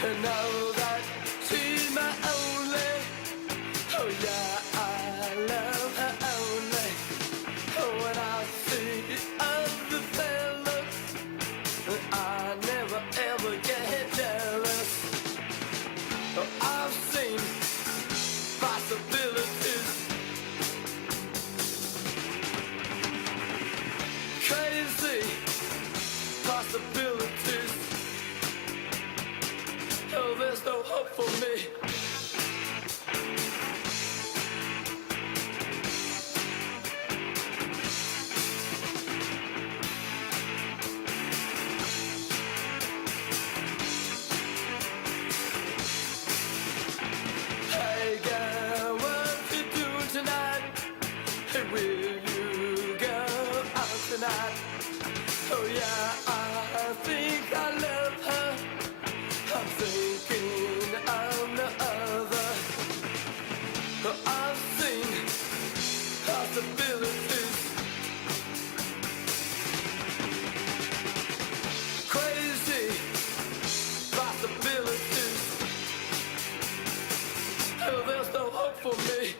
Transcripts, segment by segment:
And know that she's my only. Oh yeah, I love her only. Oh, when I see other fellas, I never ever get jealous. Oh, I've seen possibilities, crazy possibilities. Oh, there's no hope for me. Hey girl, what you doing tonight? Hey, will you go out tonight? Oh yeah, I think I love her. I'm thinking of no other. Oh, I've seen possibilities, crazy possibilities. Oh, there's no hope for me.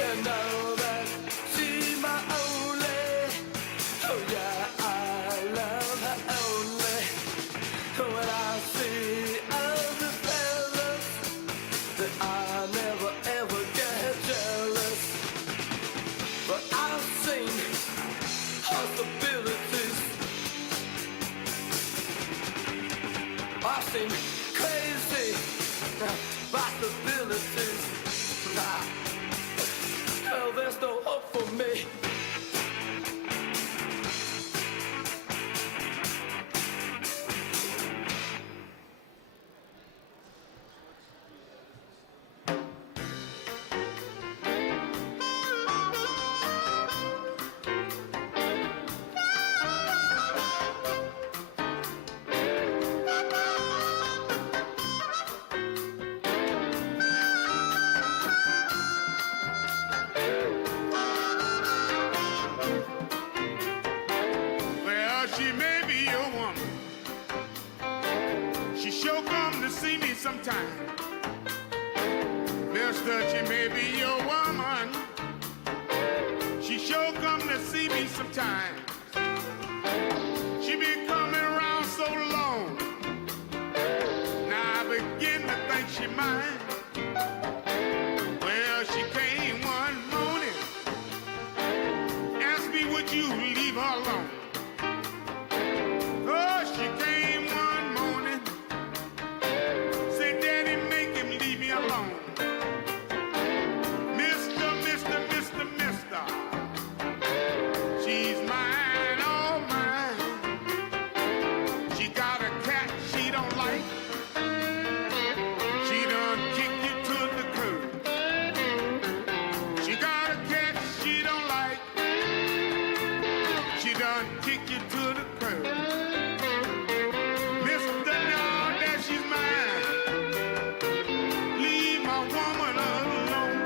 And know that she's my only. Oh yeah, I love her only. When I see other fellas, that I never ever get jealous. But I've seen possibilities, I've seen crazy possibilities. Oh, there's no hope for me. Well, she may be your woman. She sure come to see me sometime. Mister, she may be your woman. She sure come to see me sometime. She been coming around so long. Now I begin to think she mine. Well, she came one morning, asked me would you leave her alone. Oh, she came one morning, said, Daddy, make him leave me alone. Mister, mister, mister, mister, she's mine, all mine. She got a cat she don't like. She done kick you to the curb. She got a cat she don't like. She done kick you to the curb. Mister, now that she's mine, leave my woman alone.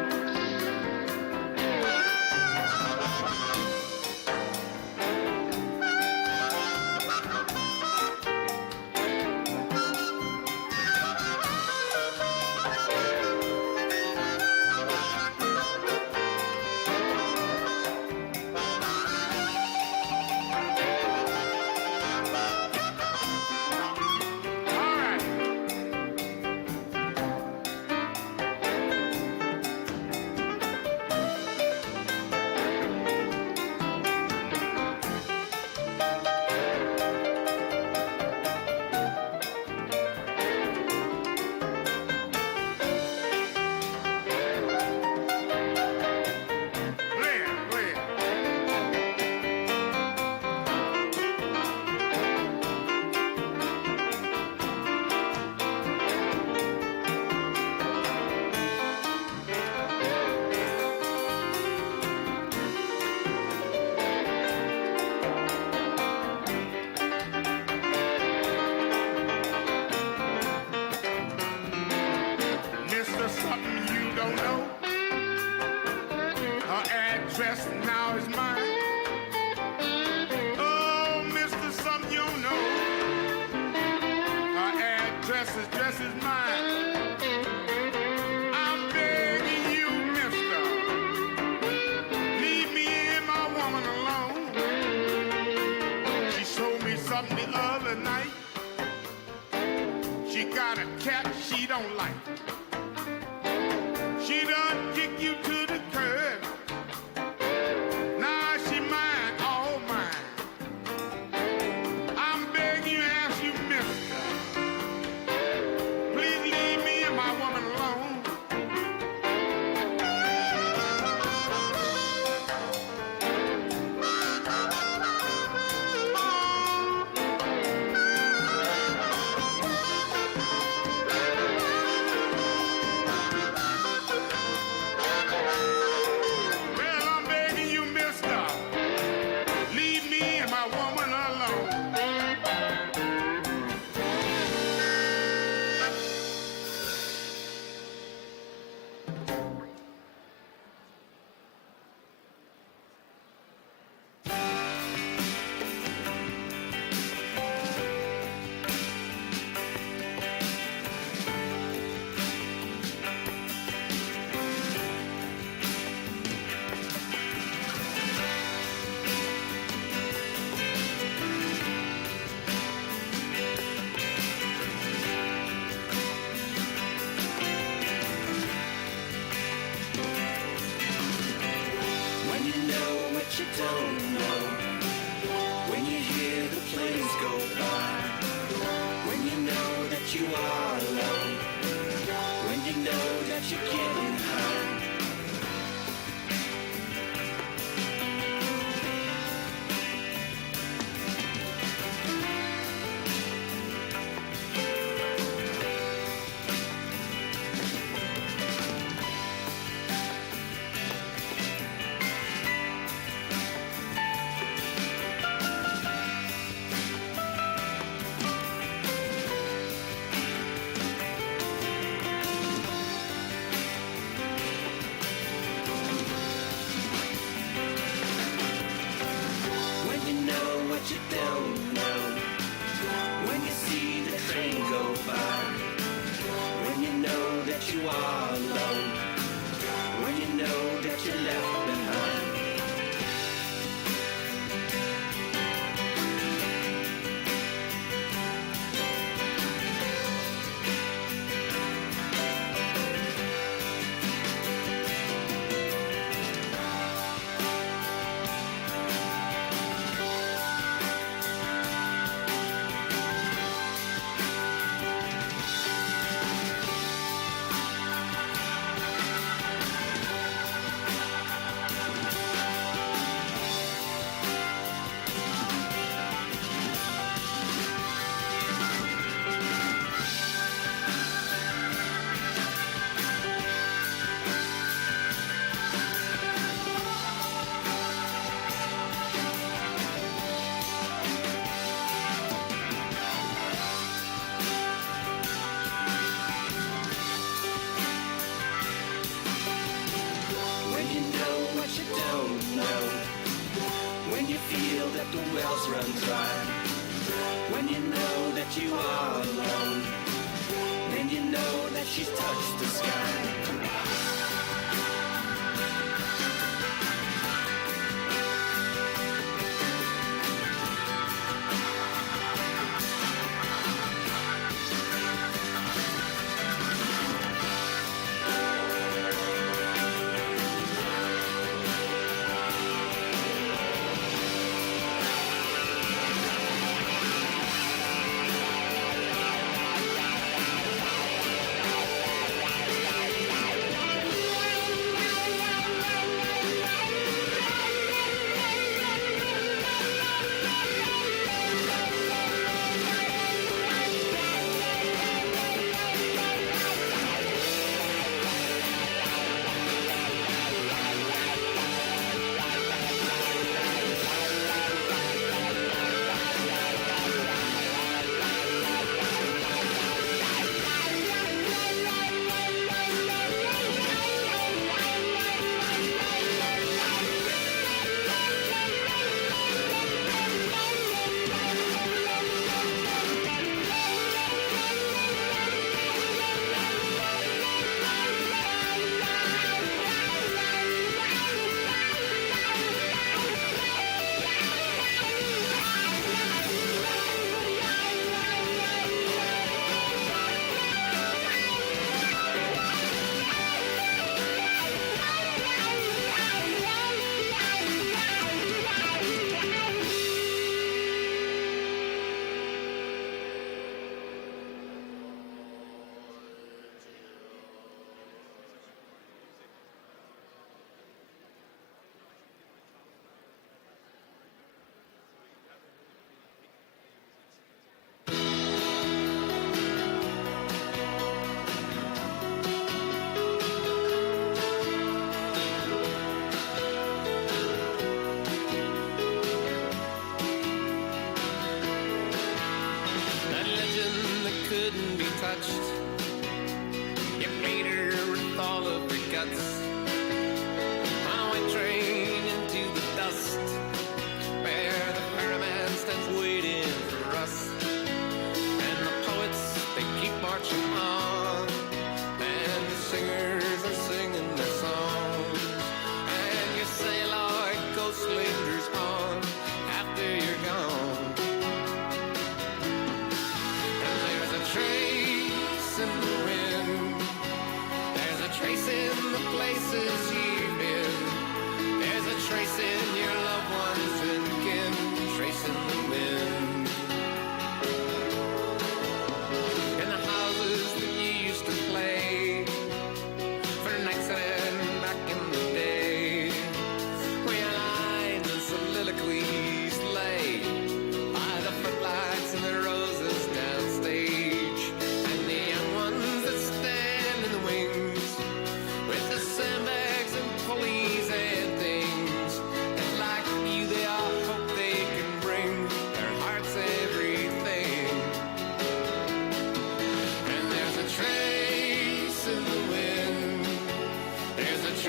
something the other night. She got a cat she don't like. She done kick you to the curb. Now she mine, all mine. I'm begging you, ask you, mister, please leave me and my woman alone.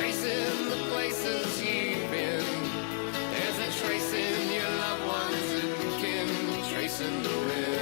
tracing the places you've been. There's a tracing your loved ones and kin, tracing the wind.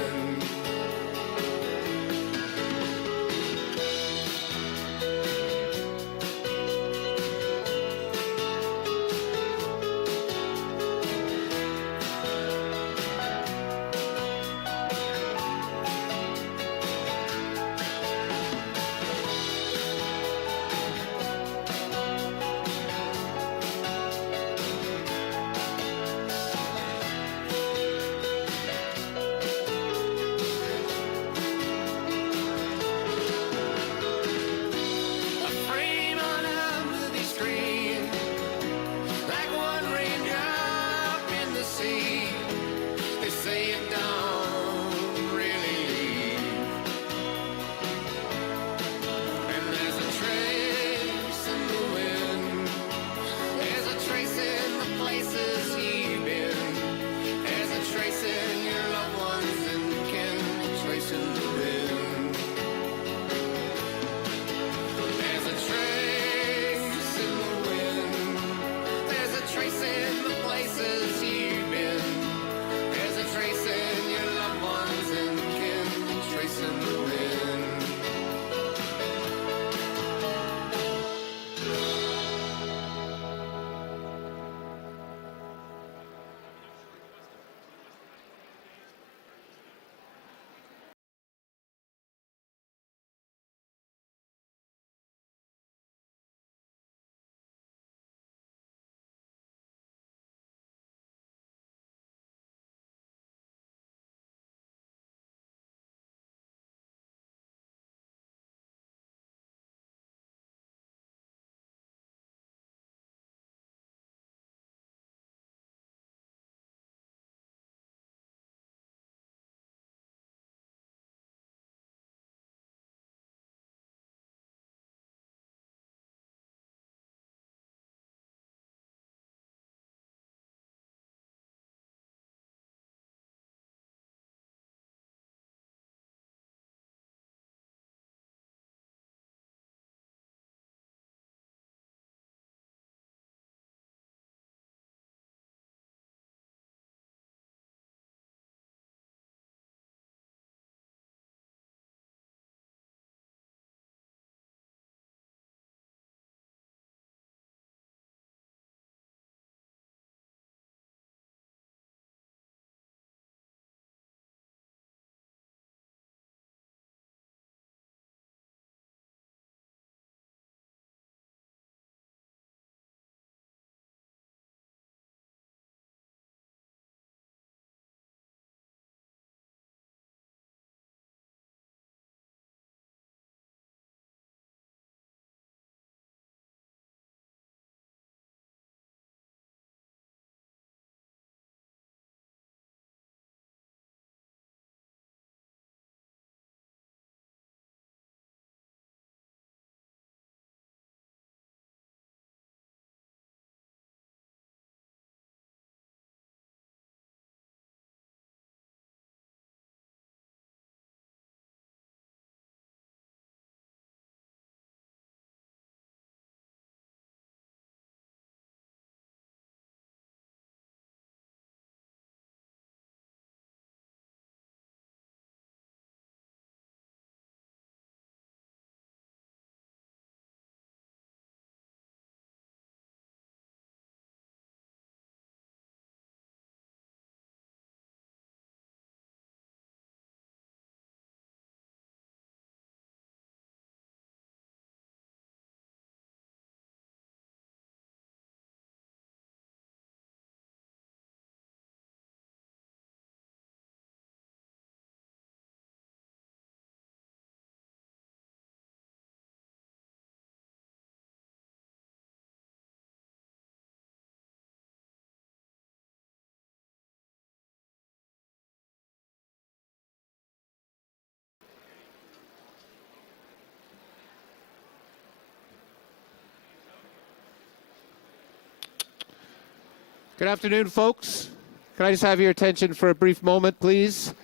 Good afternoon, folks. Can I just have your attention for a brief moment, please?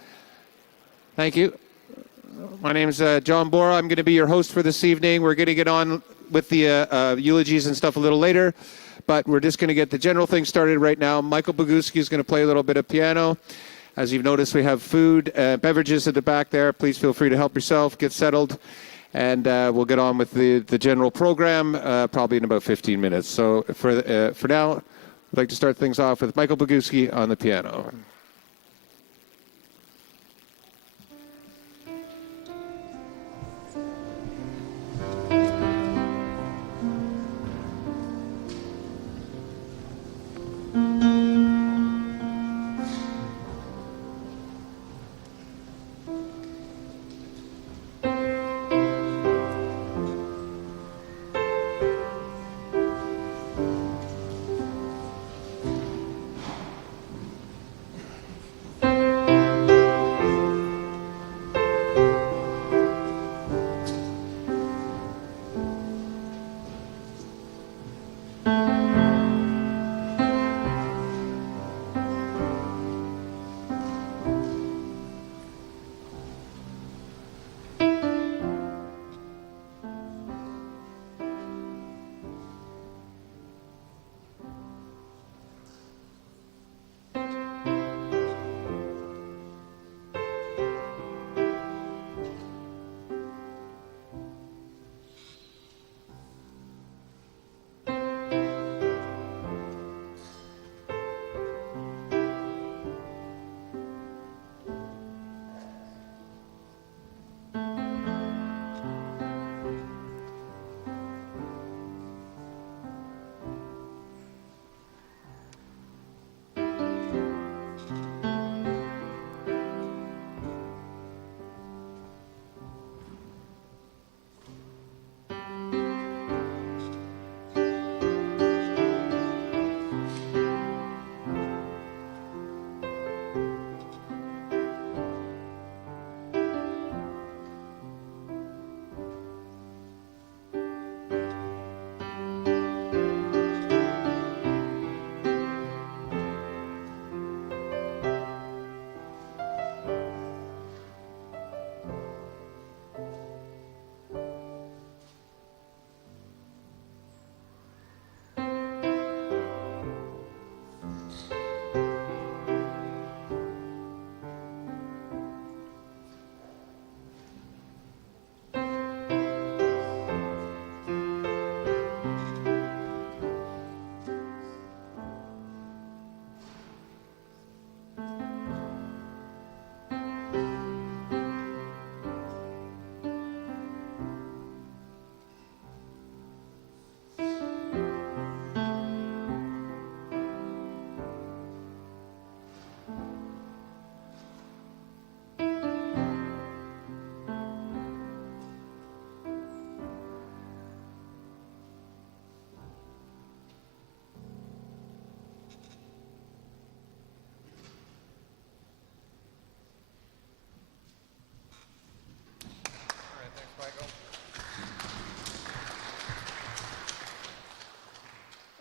Thank you. My name is John Morre. I'm going to be your host for this evening. We're going to get on with the eulogies and stuff a little later, but we're just going to get the general thing started right now. Michael Boguski is going to play a little bit of piano. As you've noticed, we have food, beverages at the back there. Please feel free to help yourself, get settled, and we'll get on with the general program probably in about 15 minutes. So for now, I'd like to start things off with Michael Boguski on the piano.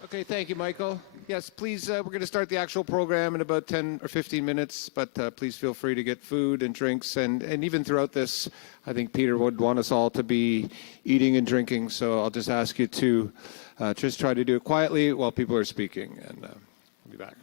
Okay, thank you, Michael. Yes, please, we're going to start the actual program in about 10 or 15 minutes, but please feel free to get food and drinks. And even throughout this, I think Peter would want us all to be eating and drinking. So I'll just ask you to just try to do it quietly while people are speaking. And we'll be back.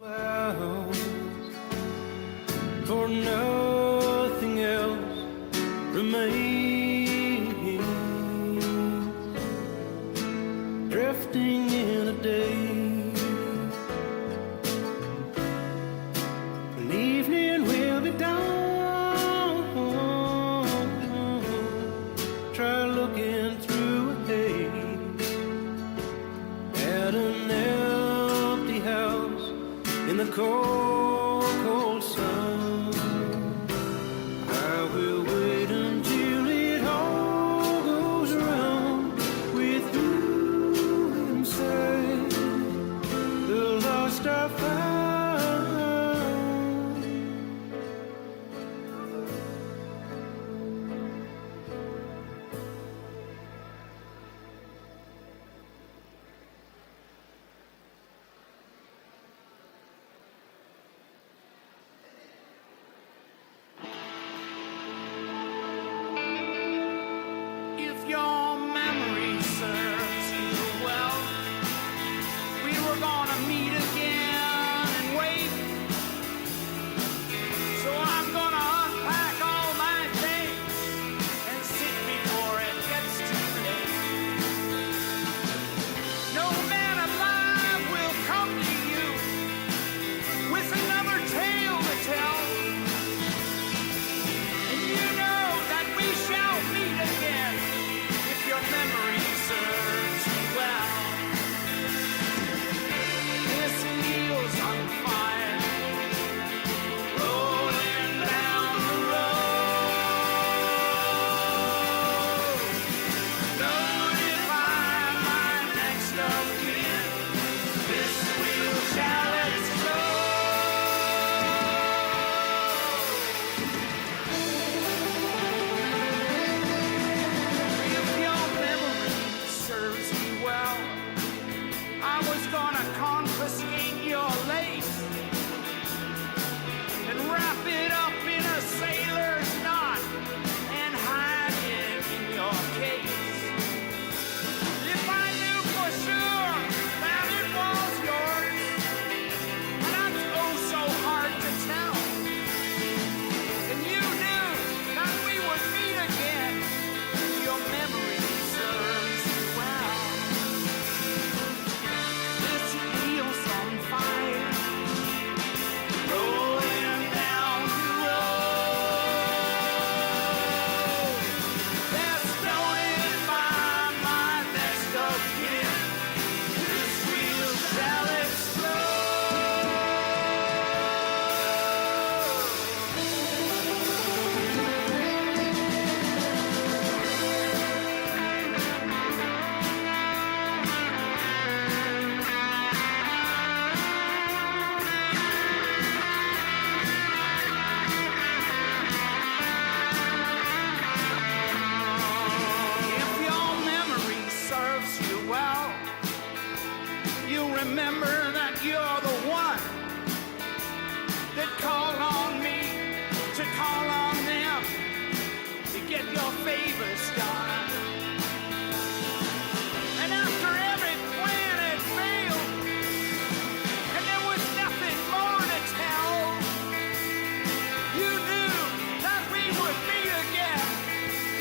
Well, for nothing else remains, drifting in a day. An evening will be down. Try looking through a haze at an empty house in the cold, cold sun. I will wait until it all goes around with you inside the lost I found. If your memory serves you well, we were gonna meet again and wait. So I'm gonna unpack all my things and sit before it gets too late. No man alive will come to you with another tale to tell. And you know that we shall meet again if your memory serves you well. This wheel's on fire, rolling down the road. Notify my next of kin, this wheel shall explode. If your memory serves you well, I was gonna confiscate your lace and wrap it up in a sailor's knot and hide it in your case. If I knew for sure that it was yours, and that's oh so hard to tell, and you knew that we would meet again, your memory serves you well. This wheel's on fire, rolling down the road. Let's notify my next of kin, this wheel shall explode. If your memory serves you well, you'll remember that you're the one that called on me to call on them to get your favors done. And after every plan had failed, and there was nothing more to tell, you knew that we would meet again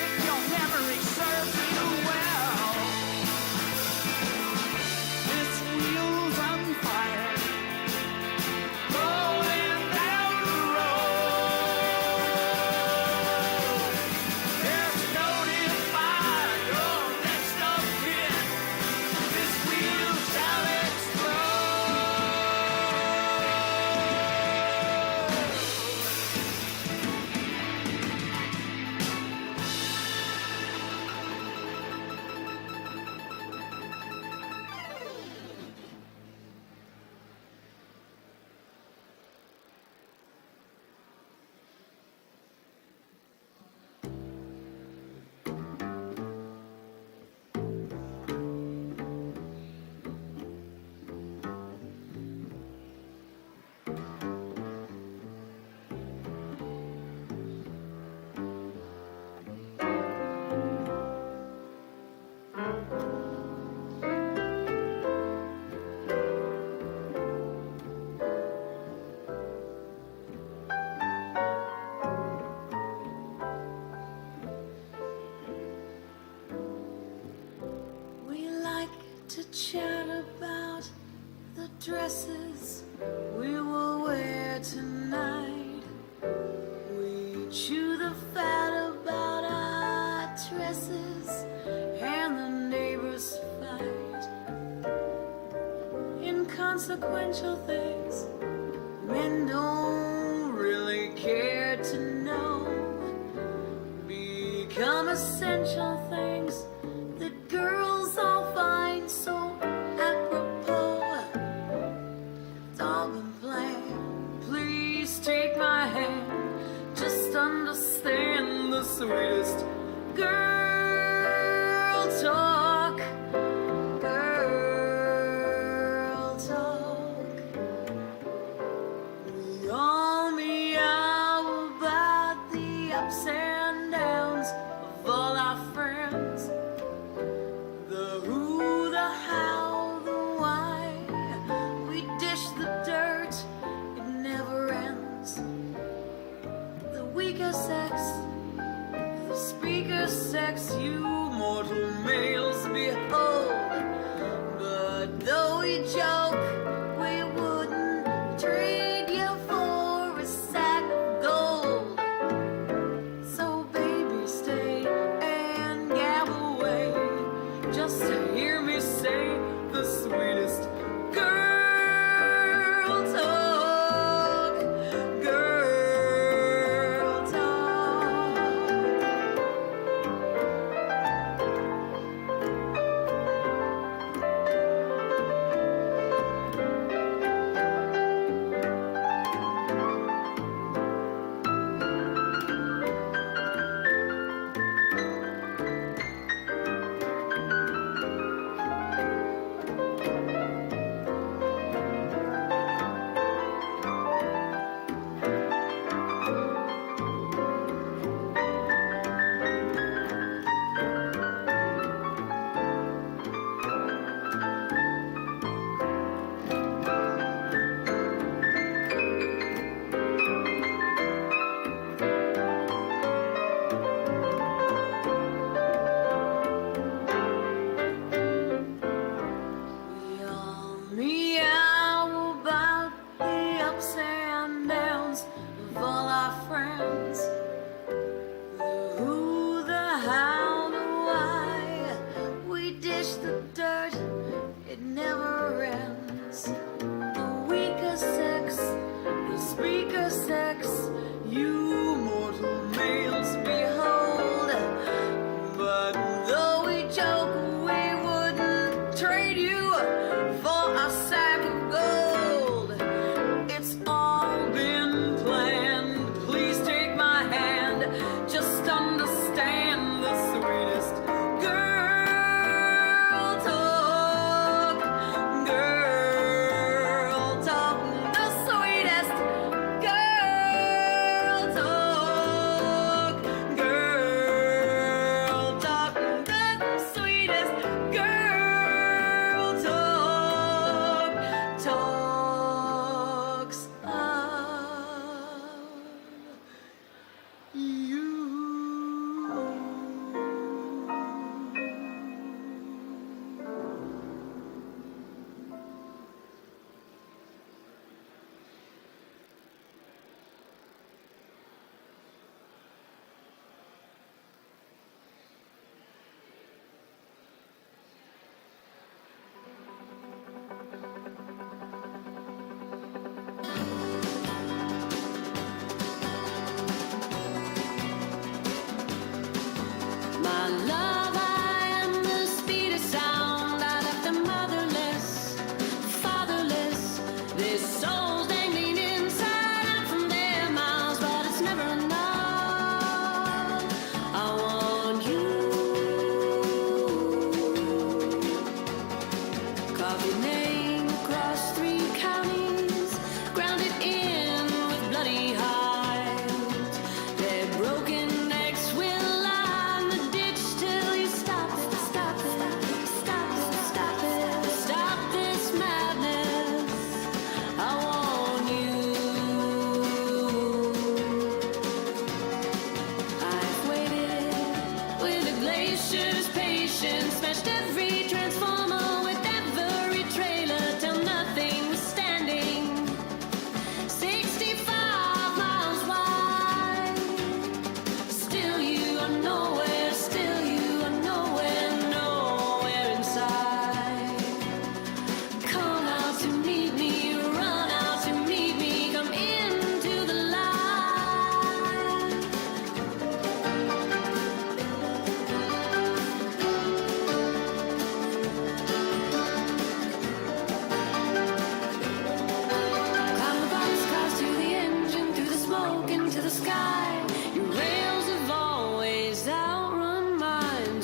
if your memory serves you well. This wheel's on fire, rolling down the road. There's notify chat about the dresses we will wear tonight. We chew the fat about our tresses and the neighbors fight. Inconsequential things men don't really care to know become essential things that girls all find so apropos. It's all been planned. Please take my hand. Just understand the sweetest girl talk. Girl talk. We all meow about the ups and downs of all our friends. The who, the how, the why. We dish the dirt, it never ends. The weaker sex, the speaker sex, you mortal males behold. But though we joke, we wouldn't trade you for a sack of gold. So baby, stay and gab away, just to hear me say the sweetest girl talk. Girl talk.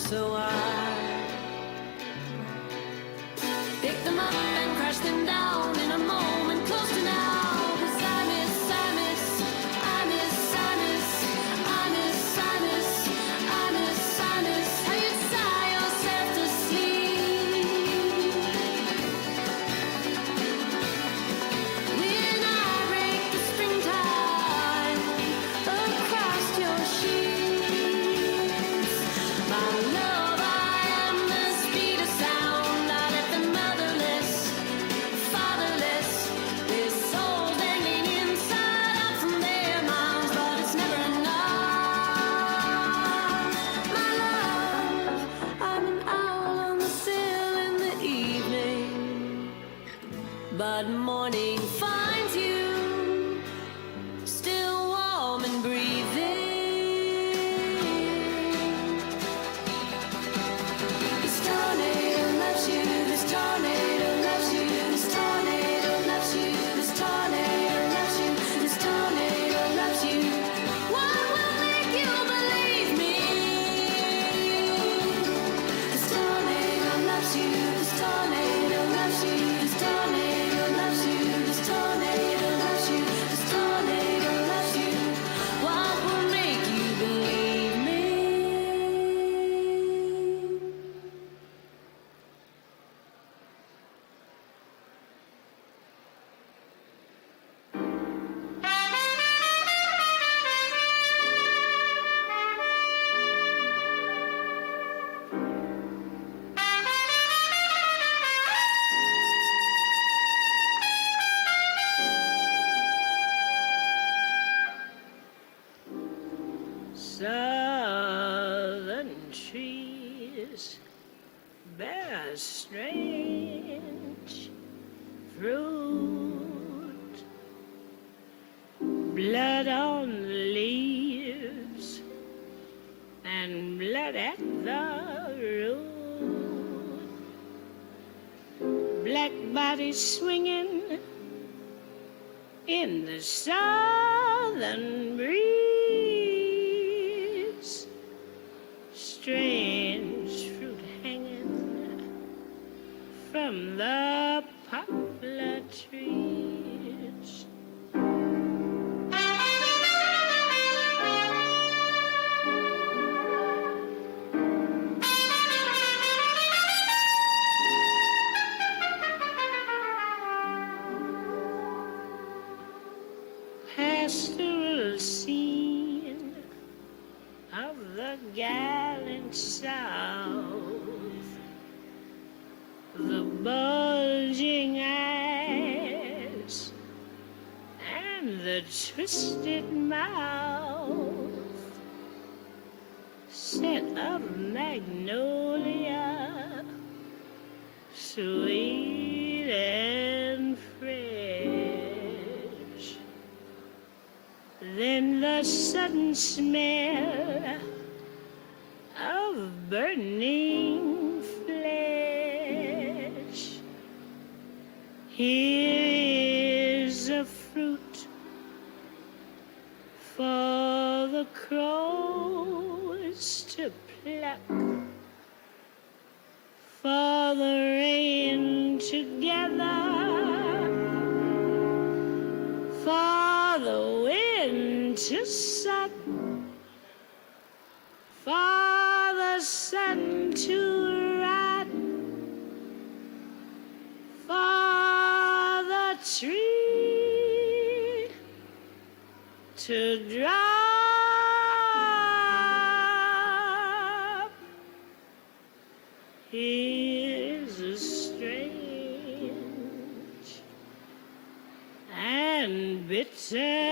So I picked them up and crashed them down in a moment close to now. 'Cause I miss, I miss, I miss, I miss, I miss, I miss, I miss, I miss how you sigh yourself to sleep. When I break the springtime across your sheets, my love, I am the speed of sound. I let the motherless, fatherless, their souls hanging inside out from their minds, but it's never enough. My love, I'm an owl on the sill in the evening, but morning finds you still warm and breathing. This tornado loves you, this tornado loves you, this tornado loves you, this tornado loves you, this tornado loves you. What will make you believe me? This tornado loves you, this tornado loves you, this tornado loves you, this tornado loves you, this tornado loves you. What will make you believe me? Southern trees bear strange fruit, blood on the leaves and blood at the root, black bodies swinging in the southern breeze, strange fruit hanging from the poplar trees. Pastoral scene of the gallant South, the bulging eyes and the twisted mouth, scent of magnolia, sweet and fresh. Then the sudden smell of burning flesh. Here is a fruit for the crows to pluck, for the rain to gather, for the wind to suck, for the sun to rot, for the tree to drop. Here's a strange and bitter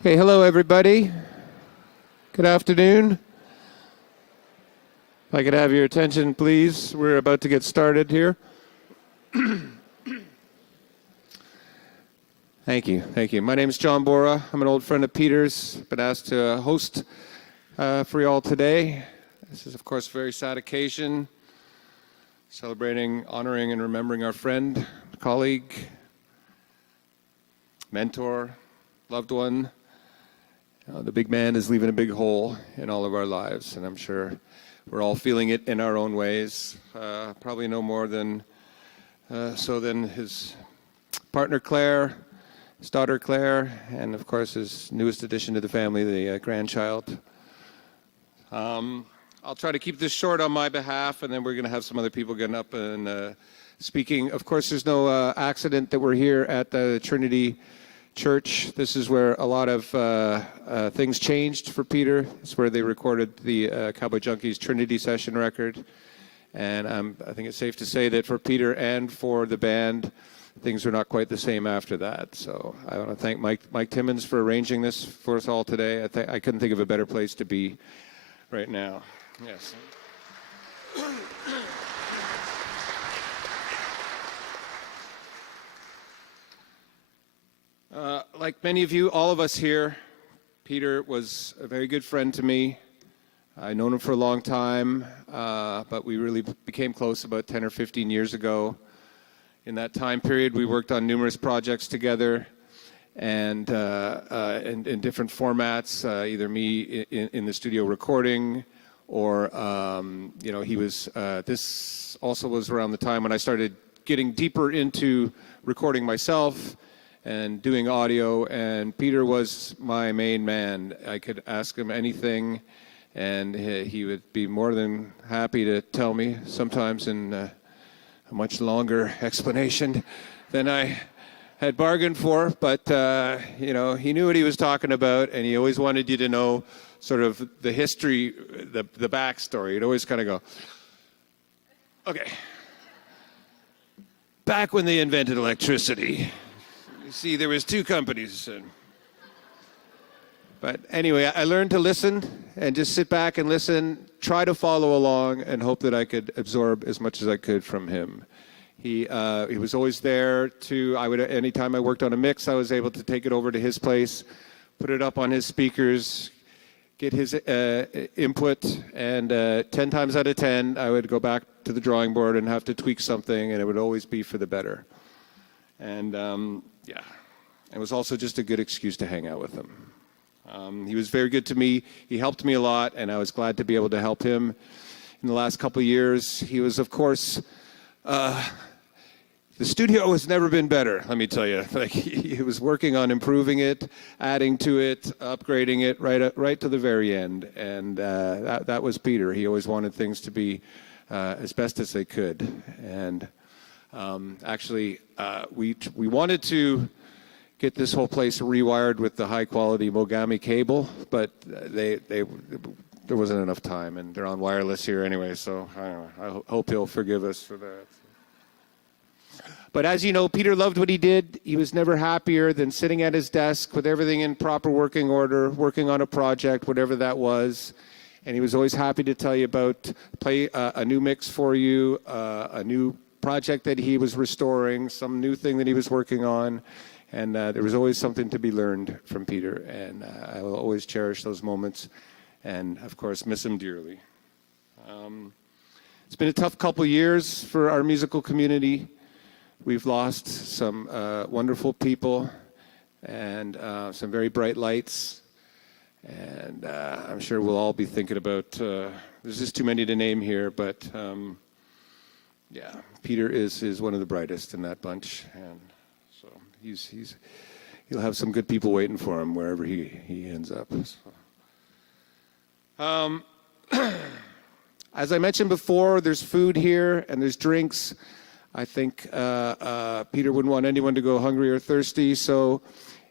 Hey, hello, everybody. Good afternoon. If I could have your attention, please. We're about to get started here. Thank you. Thank you. My name is John Morre. I'm an old friend of Peter's. Been asked to host for you all today. This is, of course, a very sad occasion, celebrating, honoring, and remembering our friend, colleague, mentor, loved one. The big man is leaving a big hole in all of our lives, and I'm sure we're all feeling it in our own ways. Probably no more than than his partner Claire, his daughter Claire, and of course his newest addition to the family, the grandchild. I'll try to keep this short on my behalf, and then we're going to have some other people getting up and speaking. Of course, there's no accident that we're here at the Trinity Church. This is where a lot of things changed for Peter. It's where they recorded the Cowboy Junkies Trinity session record. And I think it's safe to say that for Peter and for the band, things are not quite the same after that. So I want to thank Mike Timmons for arranging this for us all today. I couldn't think of a better place to be right now. Yes. Like many of you, all of us here, Peter was a very good friend to me. I've known him for a long time, but we really became close about 10 or 15 years ago. In that time period, we worked on numerous projects together, and in different formats, either me in the studio recording, or he was. This also was around the time when I started getting deeper into recording myself and doing audio, and Peter was my main man. I could ask him anything, and he would be more than happy to tell me, sometimes in a much longer explanation than I had bargained for, but he knew what he was talking about, and he always wanted you to know sort of the history, the backstory. He'd always kind of go, okay, back when they invented electricity, you see, there was two companies. But anyway, I learned to listen and just sit back and listen, try to follow along, and hope that I could absorb as much as I could from him. He was always there anytime I worked on a mix, I was able to take it over to his place, put it up on his speakers, get his input, and 10 times out of 10, I would go back to the drawing board and have to tweak something, and it would always be for the better. And it was also just a good excuse to hang out with him. He was very good to me. He helped me a lot, and I was glad to be able to help him in the last couple of years. He was, of course, the studio has never been better, let me tell you. Like, he was working on improving it, adding to it, upgrading it right to the very end. And that was Peter. He always wanted things to be as best as they could. And actually, we wanted to get this whole place rewired with the high-quality Mogami cable, but there wasn't enough time, and they're on wireless here anyway, so I hope he'll forgive us for that. But as you know, Peter loved what he did. He was never happier than sitting at his desk with everything in proper working order, working on a project, whatever that was. And he was always happy to tell you play a new mix for you, a new project that he was restoring, some new thing that he was working on. And there was always something to be learned from Peter. And I will always cherish those moments and, of course, miss him dearly. It's been a tough couple years for our musical community. We've lost some wonderful people and some very bright lights. And I'm sure we'll all be thinking about, there's just too many to name here, but Peter is one of the brightest in that bunch. And so he'll have some good people waiting for him wherever he ends up. So. As I mentioned before, there's food here and there's drinks. I think Peter wouldn't want anyone to go hungry or thirsty. So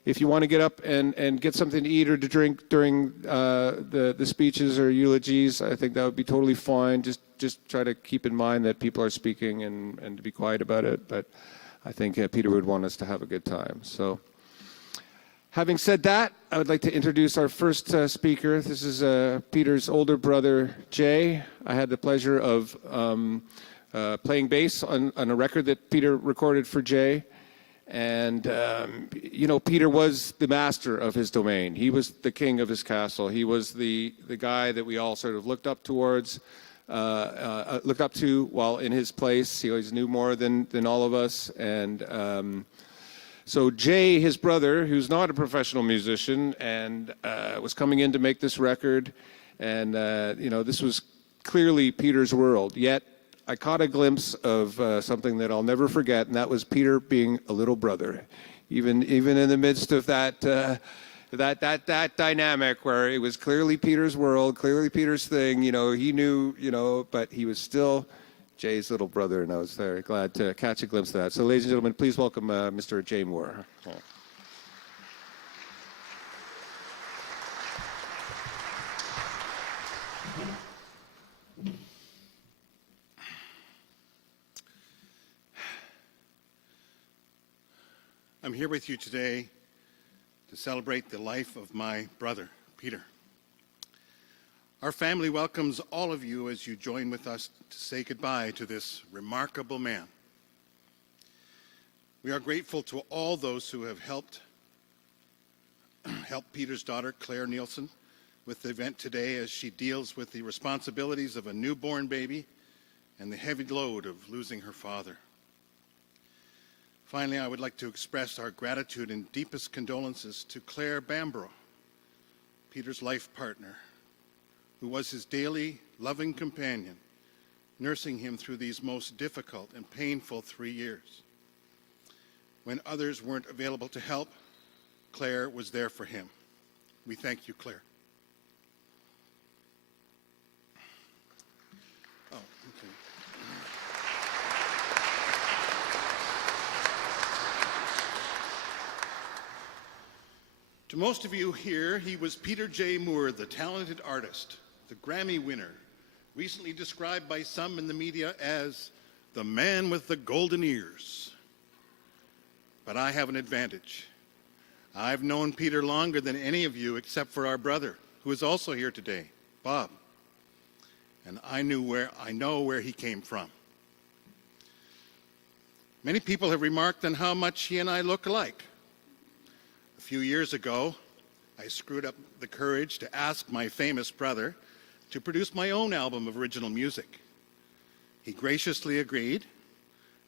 if you want to get up and get something to eat or to drink during the speeches or eulogies, I think that would be totally fine. Just try to keep in mind that people are speaking and to be quiet about it. But I think Peter would want us to have a good time. So Having said that, I would like to introduce our first speaker. This is Peter's older brother, Jay. I had the pleasure of playing bass on a record that Peter recorded for Jay. And, Peter was the master of his domain. He was the king of his castle. He was the guy that we all sort of looked up towards, looked up to while in his place. He always knew more than all of us. And so Jay, his brother, who's not a professional musician, and was coming in to make this record, and this was clearly Peter's world. Yet I caught a glimpse of something that I'll never forget, and that was Peter being a little brother, even in the midst of that dynamic where it was clearly Peter's world, clearly Peter's thing. He knew, but he was still Jay's little brother, and I was very glad to catch a glimpse of that. So, ladies and gentlemen, please welcome Mr. Jay Morre. I'm here with you today to celebrate the life of my brother, Peter. Our family welcomes all of you as you join with us to say goodbye to this remarkable man. We are grateful to all those who have helped Peter's daughter, Claire Nielsen, with the event today as she deals with the responsibilities of a newborn baby and the heavy load of losing her father. Finally, I would like to express our gratitude and deepest condolences to Claire Bamborough, Peter's life partner, who was his daily loving companion, nursing him through these most difficult and painful 3 years. When others weren't available to help, Claire was there for him. We thank you, Claire. Oh, okay. To most of you here, he was Peter J. Morre, the talented artist, the Grammy winner, recently described by some in the media as the man with the golden ears. But I have an advantage. I've known Peter longer than any of you except for our brother, who is also here today, Bob. And I know where he came from. Many people have remarked on how much he and I look alike. A few years ago, I screwed up the courage to ask my famous brother to produce my own album of original music. He graciously agreed,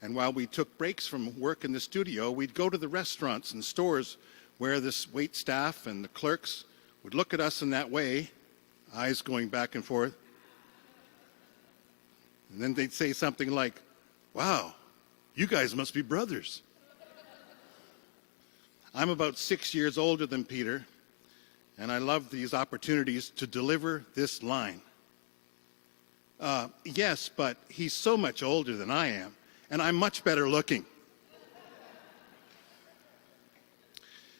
and while we took breaks from work in the studio, we'd go to the restaurants and stores where this wait staff and the clerks would look at us in that way, eyes going back and forth. And then they'd say something like, "Wow, you guys must be brothers." I'm about 6 years older than Peter, and I love these opportunities to deliver this line. Yes, but he's so much older than I am, and I'm much better looking.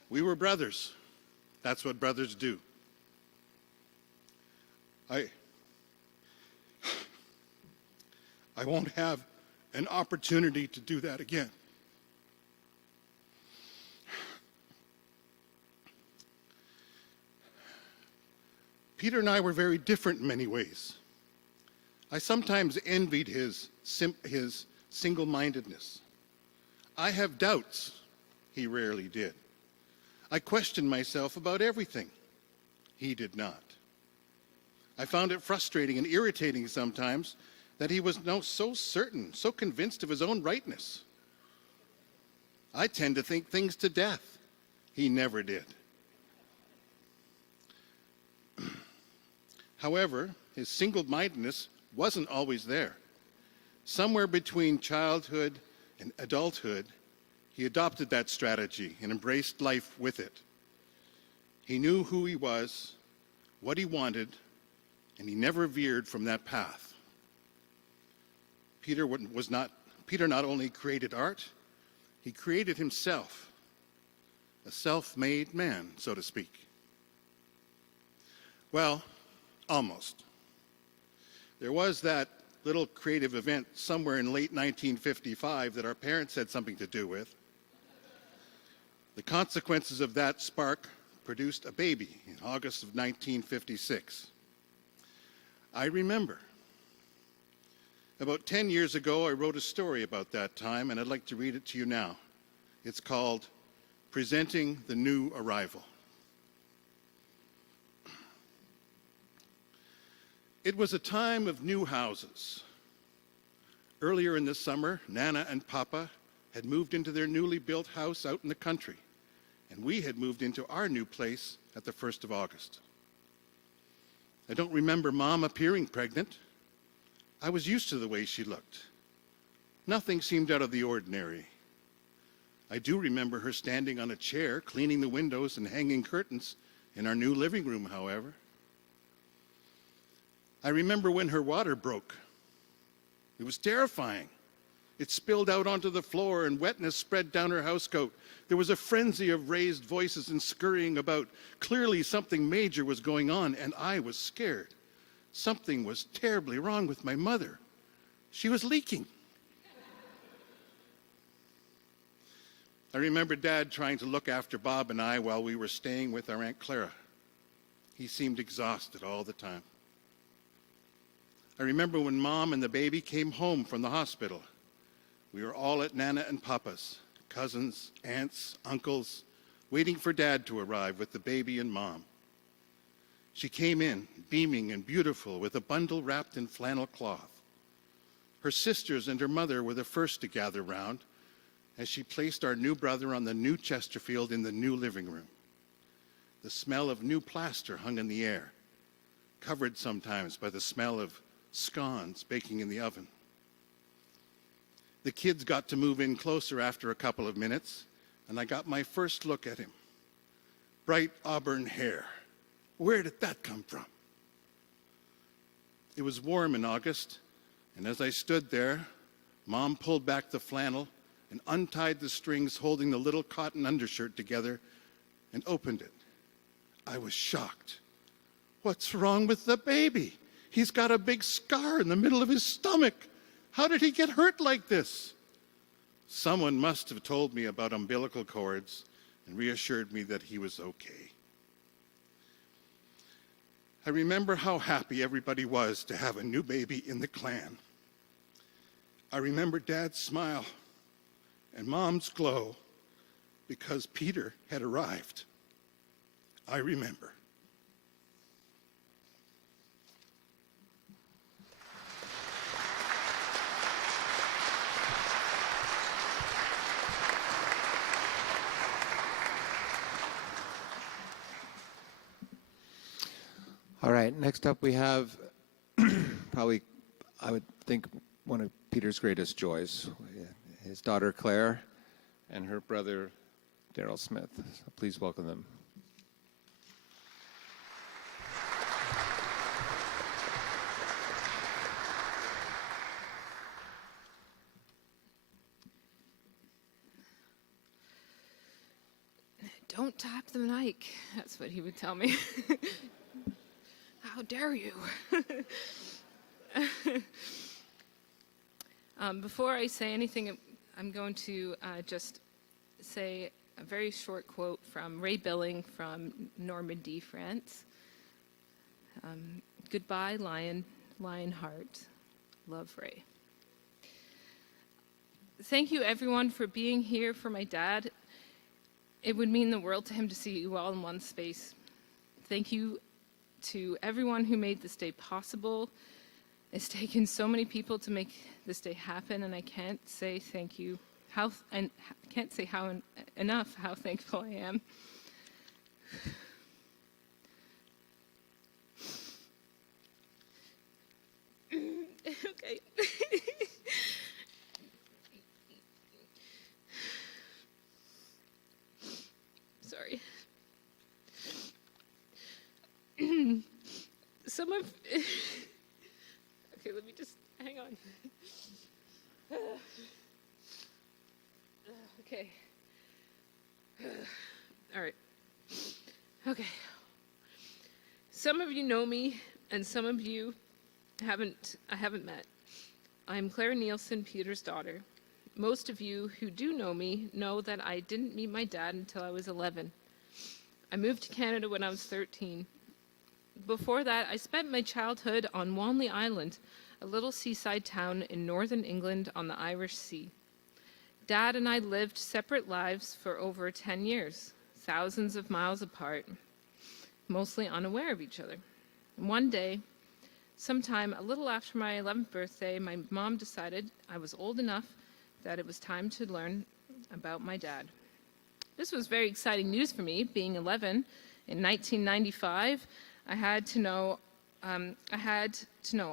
We were brothers. That's what brothers do. I won't have an opportunity to do that again. Peter and I were very different in many ways. I sometimes envied his single-mindedness. I have doubts. He rarely did. I questioned myself about everything. He did not. I found it frustrating and irritating sometimes that he was so certain, so convinced of his own rightness. I tend to think things to death. He never did. However, his single-mindedness wasn't always there. Somewhere between childhood and adulthood, he adopted that strategy and embraced life with it. He knew who he was, what he wanted, and he never veered from that path. Peter not only created art, he created himself, a self-made man, so to speak. Well, almost. There was that little creative event somewhere in late 1955 that our parents had something to do with. The consequences of that spark produced a baby in August of 1956. I remember. About 10 years ago, I wrote a story about that time, and I'd like to read it to you now. It's called Presenting the New Arrival. It was a time of new houses. Earlier in the summer, Nana and Papa had moved into their newly built house out in the country, and we had moved into our new place at the 1st of August. I don't remember Mom appearing pregnant. I was used to the way she looked. Nothing seemed out of the ordinary. I do remember her standing on a chair, cleaning the windows and hanging curtains in our new living room, however. I remember when her water broke. It was terrifying. It spilled out onto the floor and wetness spread down her housecoat. There was a frenzy of raised voices and scurrying about. Clearly something major was going on, and I was scared. Something was terribly wrong with my mother. She was leaking. I remember Dad trying to look after Bob and I while we were staying with our Aunt Clara. He seemed exhausted all the time. I remember when Mom and the baby came home from the hospital. We were all at Nana and Papa's, cousins, aunts, uncles, waiting for Dad to arrive with the baby and Mom. She came in, beaming and beautiful, with a bundle wrapped in flannel cloth. Her sisters and her mother were the first to gather round as she placed our new brother on the new Chesterfield in the new living room. The smell of new plaster hung in the air, covered sometimes by the smell of scones baking in the oven. The kids got to move in closer after a couple of minutes, and I got my first look at him. Bright auburn hair. Where did that come from? It was warm in August, and as I stood there, Mom pulled back the flannel and untied the strings holding the little cotton undershirt together and opened it. I was shocked. What's wrong with the baby? He's got a big scar in the middle of his stomach. How did he get hurt like this? Someone must have told me about umbilical cords and reassured me that he was okay. I remember how happy everybody was to have a new baby in the clan. I remember Dad's smile and Mom's glow because Peter had arrived. I remember. All right, next up we have probably, I would think, one of Peter's greatest joys, his daughter Claire and her brother Daryl Smith. So please welcome them. Don't tap the mic. That's what he would tell me. How dare you? Before I say anything, I'm going to just say a very short quote from Ray Billing from Normandy, France. Goodbye, Lionheart. Love, Ray. Thank you, everyone, for being here for my dad. It would mean the world to him to see you all in one space. Thank you to everyone who made this day possible. It's taken so many people to make this day happen, and I can't say thank you. Can't say enough how thankful I am. Okay. Sorry. Some of... Okay, let me just... Hang on. Okay. All right. Okay. Some of you know me, and some of you I haven't met. I'm Claire Nielsen, Peter's daughter. Most of you who do know me know that I didn't meet my dad until I was 11. I moved to Canada when I was 13. Before that, I spent my childhood on Wanley Island, a little seaside town in northern England on the Irish Sea. Dad and I lived separate lives for over 10 years, thousands of miles apart, mostly unaware of each other. And one day, sometime a little after my 11th birthday, my mom decided I was old enough that it was time to learn about my dad. This was very exciting news for me. Being 11 in 1995, I had to know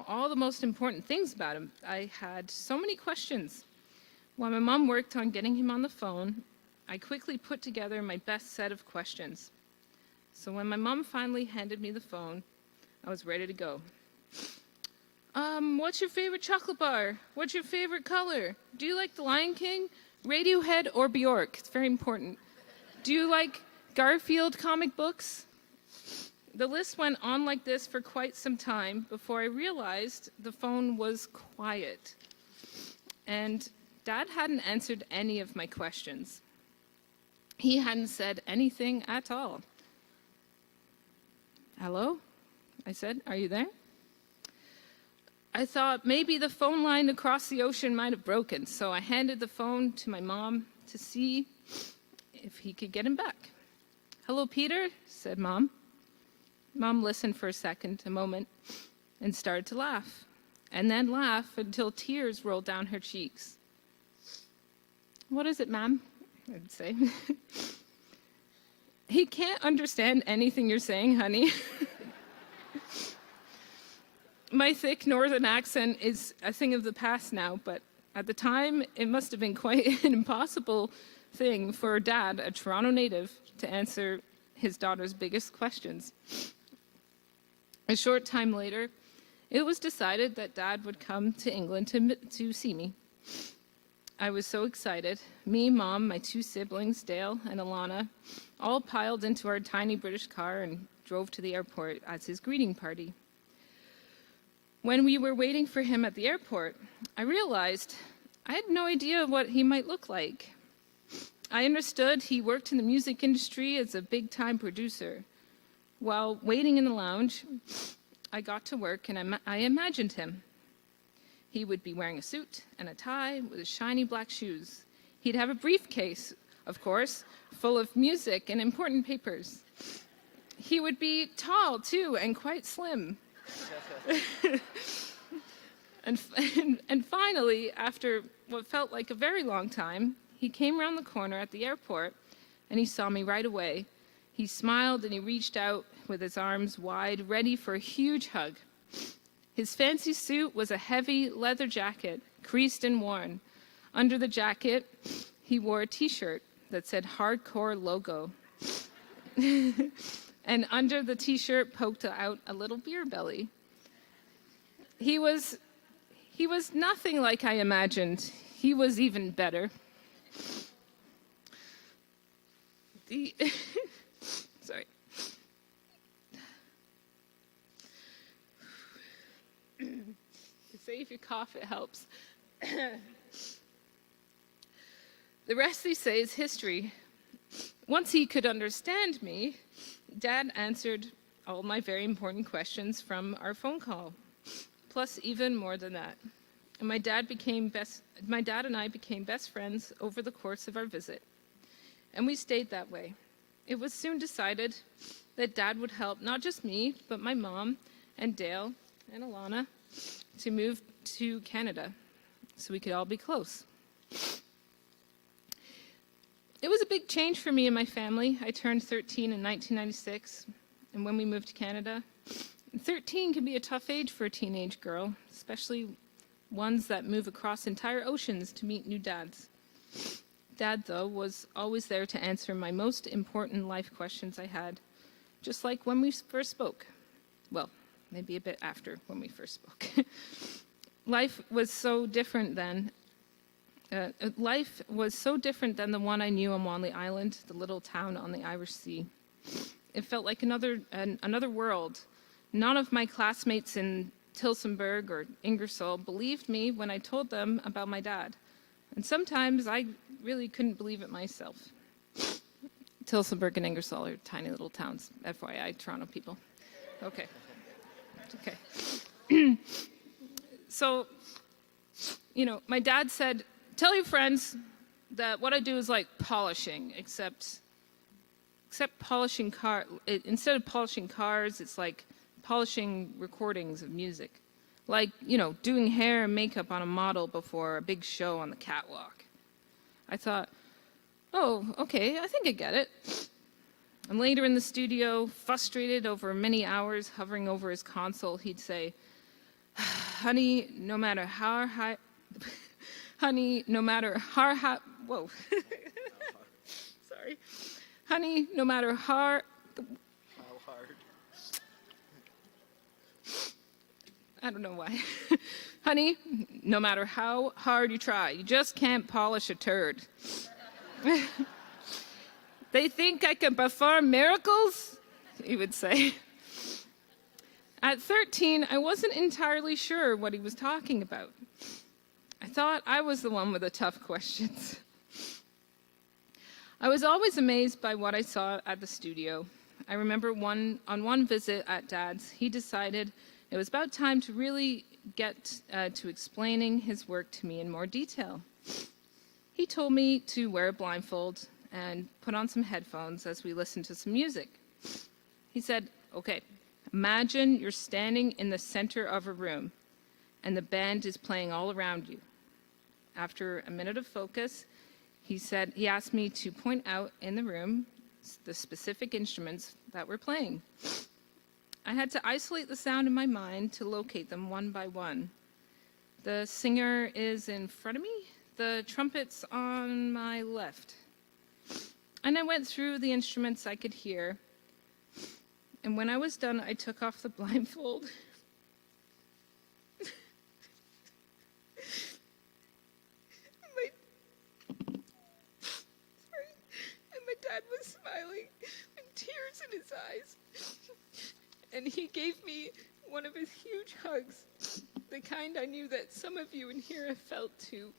all the most important things about him. I had so many questions. While my mom worked on getting him on the phone, I quickly put together my best set of questions. So when my mom finally handed me the phone, I was ready to go. What's your favorite chocolate bar? What's your favorite color? Do you like The Lion King, Radiohead, or Bjork? It's very important. Do you like Garfield comic books? The list went on like this for quite some time before I realized the phone was quiet. And Dad hadn't answered any of my questions. He hadn't said anything at all. Hello? I said, are you there? I thought maybe the phone line across the ocean might have broken, so I handed the phone to my mom to see if he could get him back. Hello, Peter, said Mom. Mom listened for a moment, and started to laugh, and then laugh until tears rolled down her cheeks. What is it, ma'am? I'd say. He can't understand anything you're saying, honey. My thick northern accent is a thing of the past now, but at the time, it must have been quite an impossible thing for Dad, a Toronto native, to answer his daughter's biggest questions. A short time later, it was decided that Dad would come to England to see me. I was so excited. Me, Mom, my two siblings, Dale and Alana, all piled into our tiny British car and drove to the airport as his greeting party. When we were waiting for him at the airport, I realized I had no idea what he might look like. I understood he worked in the music industry as a big-time producer. While waiting in the lounge, I got to work and I imagined him. He would be wearing a suit and a tie with his shiny black shoes. He'd have a briefcase, of course, full of music and important papers. He would be tall, too, and quite slim. And finally, after what felt like a very long time, he came around the corner at the airport, and he saw me right away. He smiled and he reached out with his arms wide, ready for a huge hug. His fancy suit was a heavy leather jacket, creased and worn. Under the jacket, he wore a t-shirt that said hardcore logo. And under the t-shirt poked out a little beer belly. He was nothing like I imagined. He was even better. Sorry. Say if you cough, it helps. The rest, they say, is history. Once he could understand me, Dad answered all my very important questions from our phone call, plus even more than that. And my dad and I became best friends over the course of our visit. And we stayed that way. It was soon decided that Dad would help not just me, but my mom and Dale and Alana to move to Canada so we could all be close. It was a big change for me and my family. I turned 13 in 1996, and when we moved to Canada, 13 can be a tough age for a teenage girl, especially ones that move across entire oceans to meet new dads. Dad, though, was always there to answer my most important life questions I had, just like when we first spoke. Well, maybe a bit after when we first spoke. Life was so different then. Life was so different than the one I knew on Wanley Island, the little town on the Irish Sea. It felt like another world. None of my classmates in Tillsonburg or Ingersoll believed me when I told them about my dad. And sometimes I really couldn't believe it myself. Tilsonburg and Ingersoll are tiny little towns, FYI, Toronto people. Okay. Okay. So, you know, my dad said, tell your friends that what I do is like polishing, except polishing instead of polishing cars, it's like polishing recordings of music. Like, you know, doing hair and makeup on a model before a big show on the catwalk. I thought, oh, okay, I think I get it. And later in the studio, frustrated over many hours hovering over his console, he'd say, honey, no matter how high, honey, no matter how high, whoa. Sorry. Honey, no matter how hard. I don't know why. Honey, no matter how hard you try, you just can't polish a turd. They think I can perform miracles? He would say. At 13, I wasn't entirely sure what he was talking about. I thought I was the one with the tough questions. I was always amazed by what I saw at the studio. I remember on one visit at Dad's, he decided it was about time to really get to explaining his work to me in more detail. He told me to wear a blindfold and put on some headphones as we listened to some music. He said, okay, imagine you're standing in the center of a room and the band is playing all around you. After a minute of focus, he asked me to point out in the room the specific instruments that were playing. I had to isolate the sound in my mind to locate them one by one. The singer is in front of me, the trumpet's on my left. And I went through the instruments I could hear. And when I was done, I took off the blindfold. My dad was smiling with tears in his eyes. And he gave me one of his huge hugs, the kind I knew that some of you in here have felt too.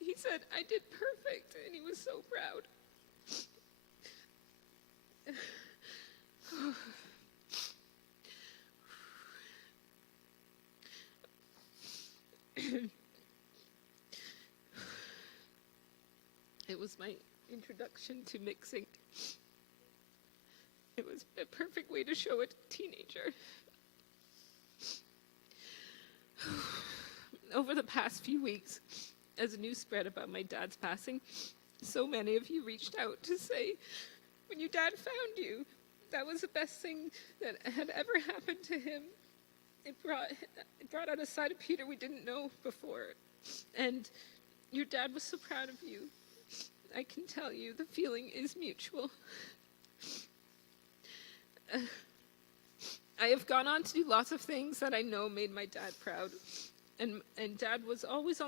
He said I did perfect, and he was so proud. It was my introduction to mixing. It was a perfect way to show a teenager. Over the past few weeks, as news spread about my dad's passing, so many of you reached out to say, when your dad found you, that was the best thing that had ever happened to him. It brought out a side of Peter we didn't know before. And your dad was so proud of you. I can tell you the feeling is mutual. I have gone on to do lots of things that I know made my dad proud. And Dad was always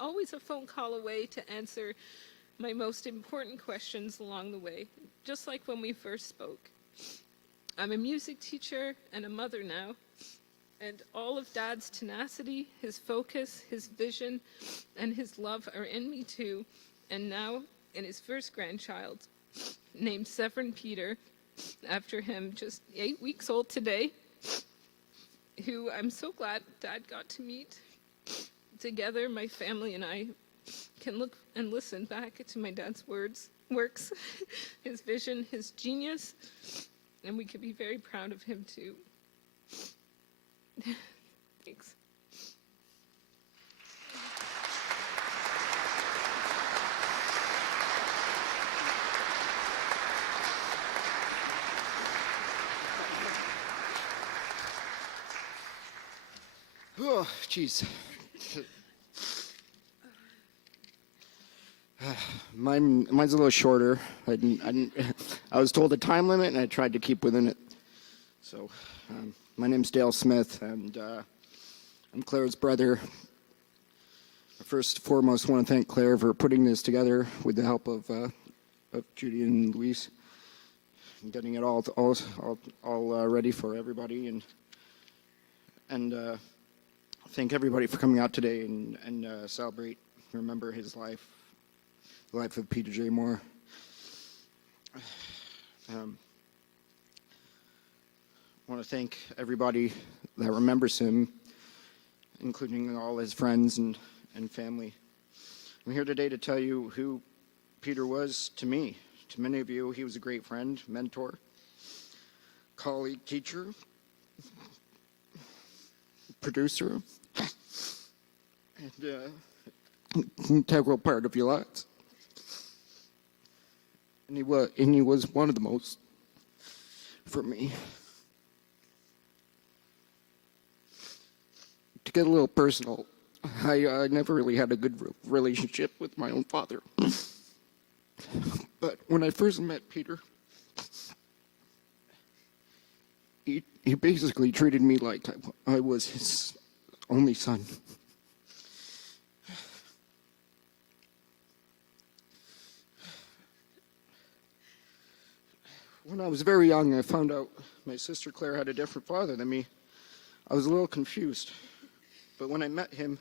always a phone call away to answer my most important questions along the way, just like when we first spoke. I'm a music teacher and a mother now, and all of Dad's tenacity, his focus, his vision, and his love are in me too, and now in his first grandchild, named Severin Peter, after him, just 8 weeks old today, who I'm so glad Dad got to meet. Together, my family and I can look and listen back to my dad's works, his vision, his genius, and we can be very proud of him too. Thanks. Oh, jeez. Mine's a little shorter. I was told a time limit, and I tried to keep within it. So, my name's Dale Smith, and I'm Claire's brother. First and foremost, I want to thank Claire for putting this together with the help of Judy and Luis, and getting it all ready for everybody. And thank everybody for coming out today and celebrate, remember his life, the life of Peter J. Morre. I want to thank everybody that remembers him, including all his friends and family. I'm here today to tell you who Peter was to me. To many of you, he was a great friend, mentor, colleague, teacher, producer, and integral part of your lives. And he was one of the most for me. To get a little personal, I never really had a good relationship with my own father. But when I first met Peter, he basically treated me like I was his only son. When I was very young, I found out my sister Claire had a different father than me. I was a little confused. But when I met him,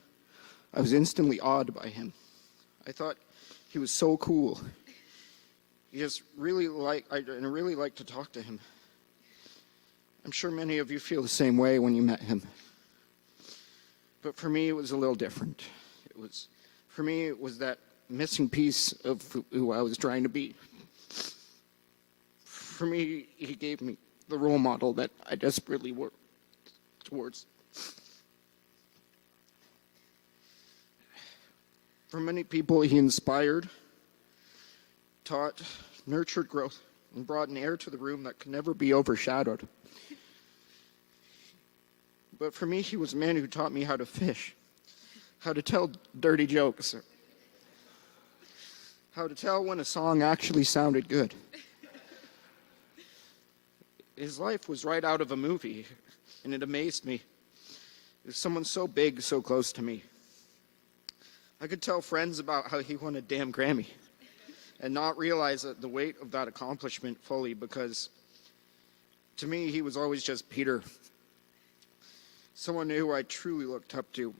I was instantly awed by him. I thought he was so cool. I really liked to talk to him. I'm sure many of you feel the same way when you met him. But for me, it was a little different. For me, it was that missing piece of who I was trying to be. For me, he gave me the role model that I desperately worked towards. For many people, he inspired, taught, nurtured growth, and brought an air to the room that could never be overshadowed. But for me, he was a man who taught me how to fish, how to tell dirty jokes, how to tell when a song actually sounded good. His life was right out of a movie, and it amazed me. There's someone so big, so close to me. I could tell friends about how he won a damn Grammy and not realize the weight of that accomplishment fully, because to me, he was always just Peter. Someone who I truly looked up to.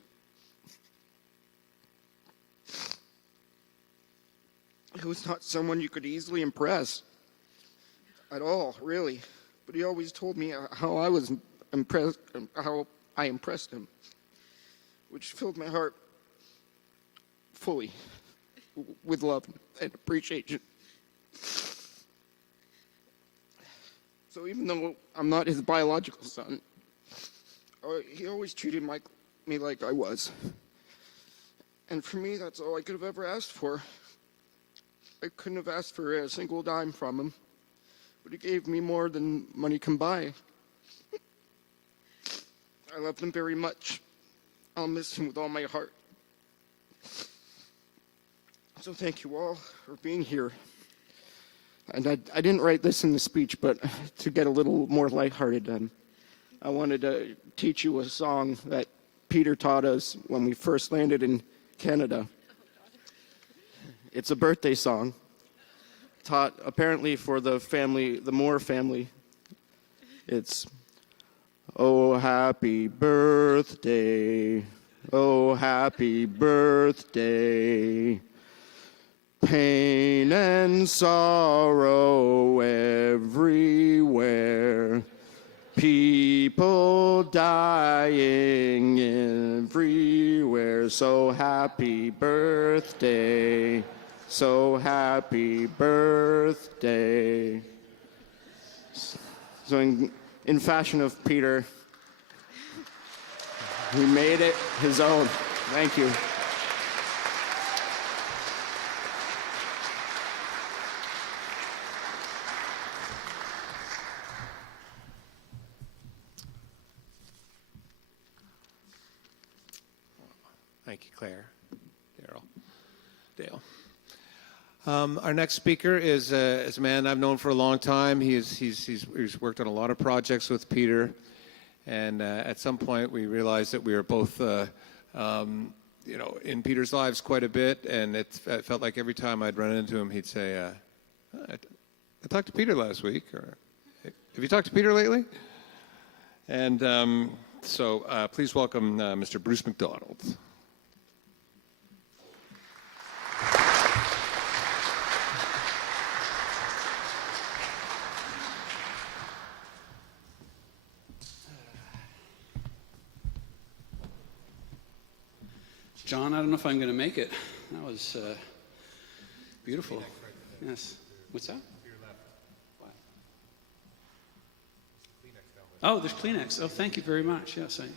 He was not someone you could easily impress at all, really. But he always told me how I was impressed, how I impressed him, which filled my heart fully with love and appreciation. So even though I'm not his biological son, he always treated me like I was. And for me, that's all I could have ever asked for. I couldn't have asked for a single dime from him, but he gave me more than money can buy. I love him very much. I'll miss him with all my heart. So thank you all for being here. And I didn't write this in the speech, but to get a little more lighthearted, I wanted to teach you a song that Peter taught us when we first landed in Canada. It's a birthday song, taught apparently for the family, the Morre family. It's, "Oh, happy birthday, oh, happy birthday. Pain and sorrow everywhere. People dying everywhere. So happy birthday, so happy birthday." So in fashion of Peter, he made it his own. Thank you. Thank you, Claire, Dale. Our next speaker is a man I've known for a long time. He's worked on a lot of projects with Peter, and at some point we realized that we were both, in Peter's lives quite a bit, and it felt like every time I'd run into him, he'd say, "I talked to Peter last week," or "Have you talked to Peter lately?" And So please welcome Mr. Bruce McDonald. John, I don't know if I'm going to make it. That was beautiful. Yes. What's that? What? Oh, there's Kleenex. Oh, thank you very much. Yes, it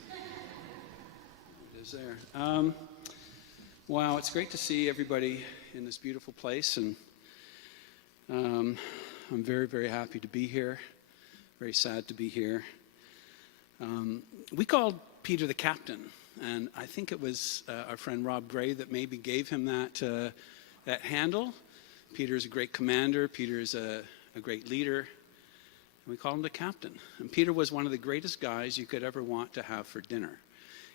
is there. Wow, it's great to see everybody in this beautiful place, and I'm very, very happy to be here. Very sad to be here. We called Peter the captain. And I think it was our friend Rob Gray that maybe gave him that handle. Peter's a great commander. Peter's a great leader. And we call him the captain. And Peter was one of the greatest guys you could ever want to have for dinner.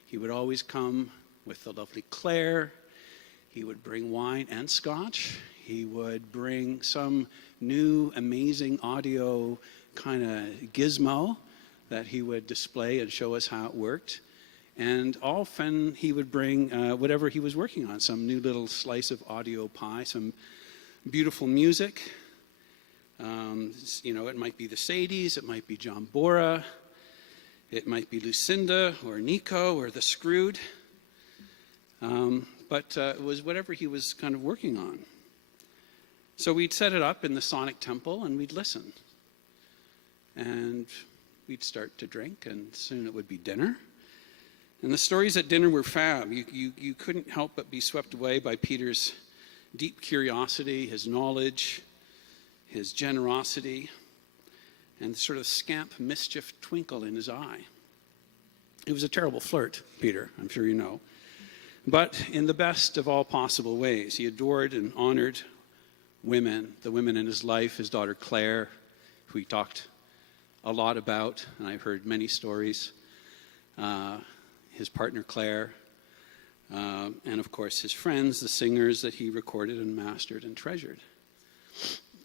He would always come with the lovely Claire. He would bring wine and scotch. He would bring some new amazing audio kind of gizmo that he would display and show us how it worked. And often he would bring whatever he was working on, some new little slice of audio pie, some beautiful music. It might be the Sadies, it might be John Bora, it might be Lucinda or Nico or the Screwed. But it was whatever he was kind of working on. So we'd set it up in the Sonic Temple and we'd listen. And we'd start to drink, and soon it would be dinner. And the stories at dinner were fab. You couldn't help but be swept away by Peter's deep curiosity, his knowledge, his generosity, and the sort of scamp mischief twinkle in his eye. It was a terrible flirt, Peter, I'm sure you know. But in the best of all possible ways. He adored and honored women, the women in his life, his daughter Claire, who he talked a lot about, and I've heard many stories. His partner Claire, and of course his friends, the singers that he recorded and mastered and treasured.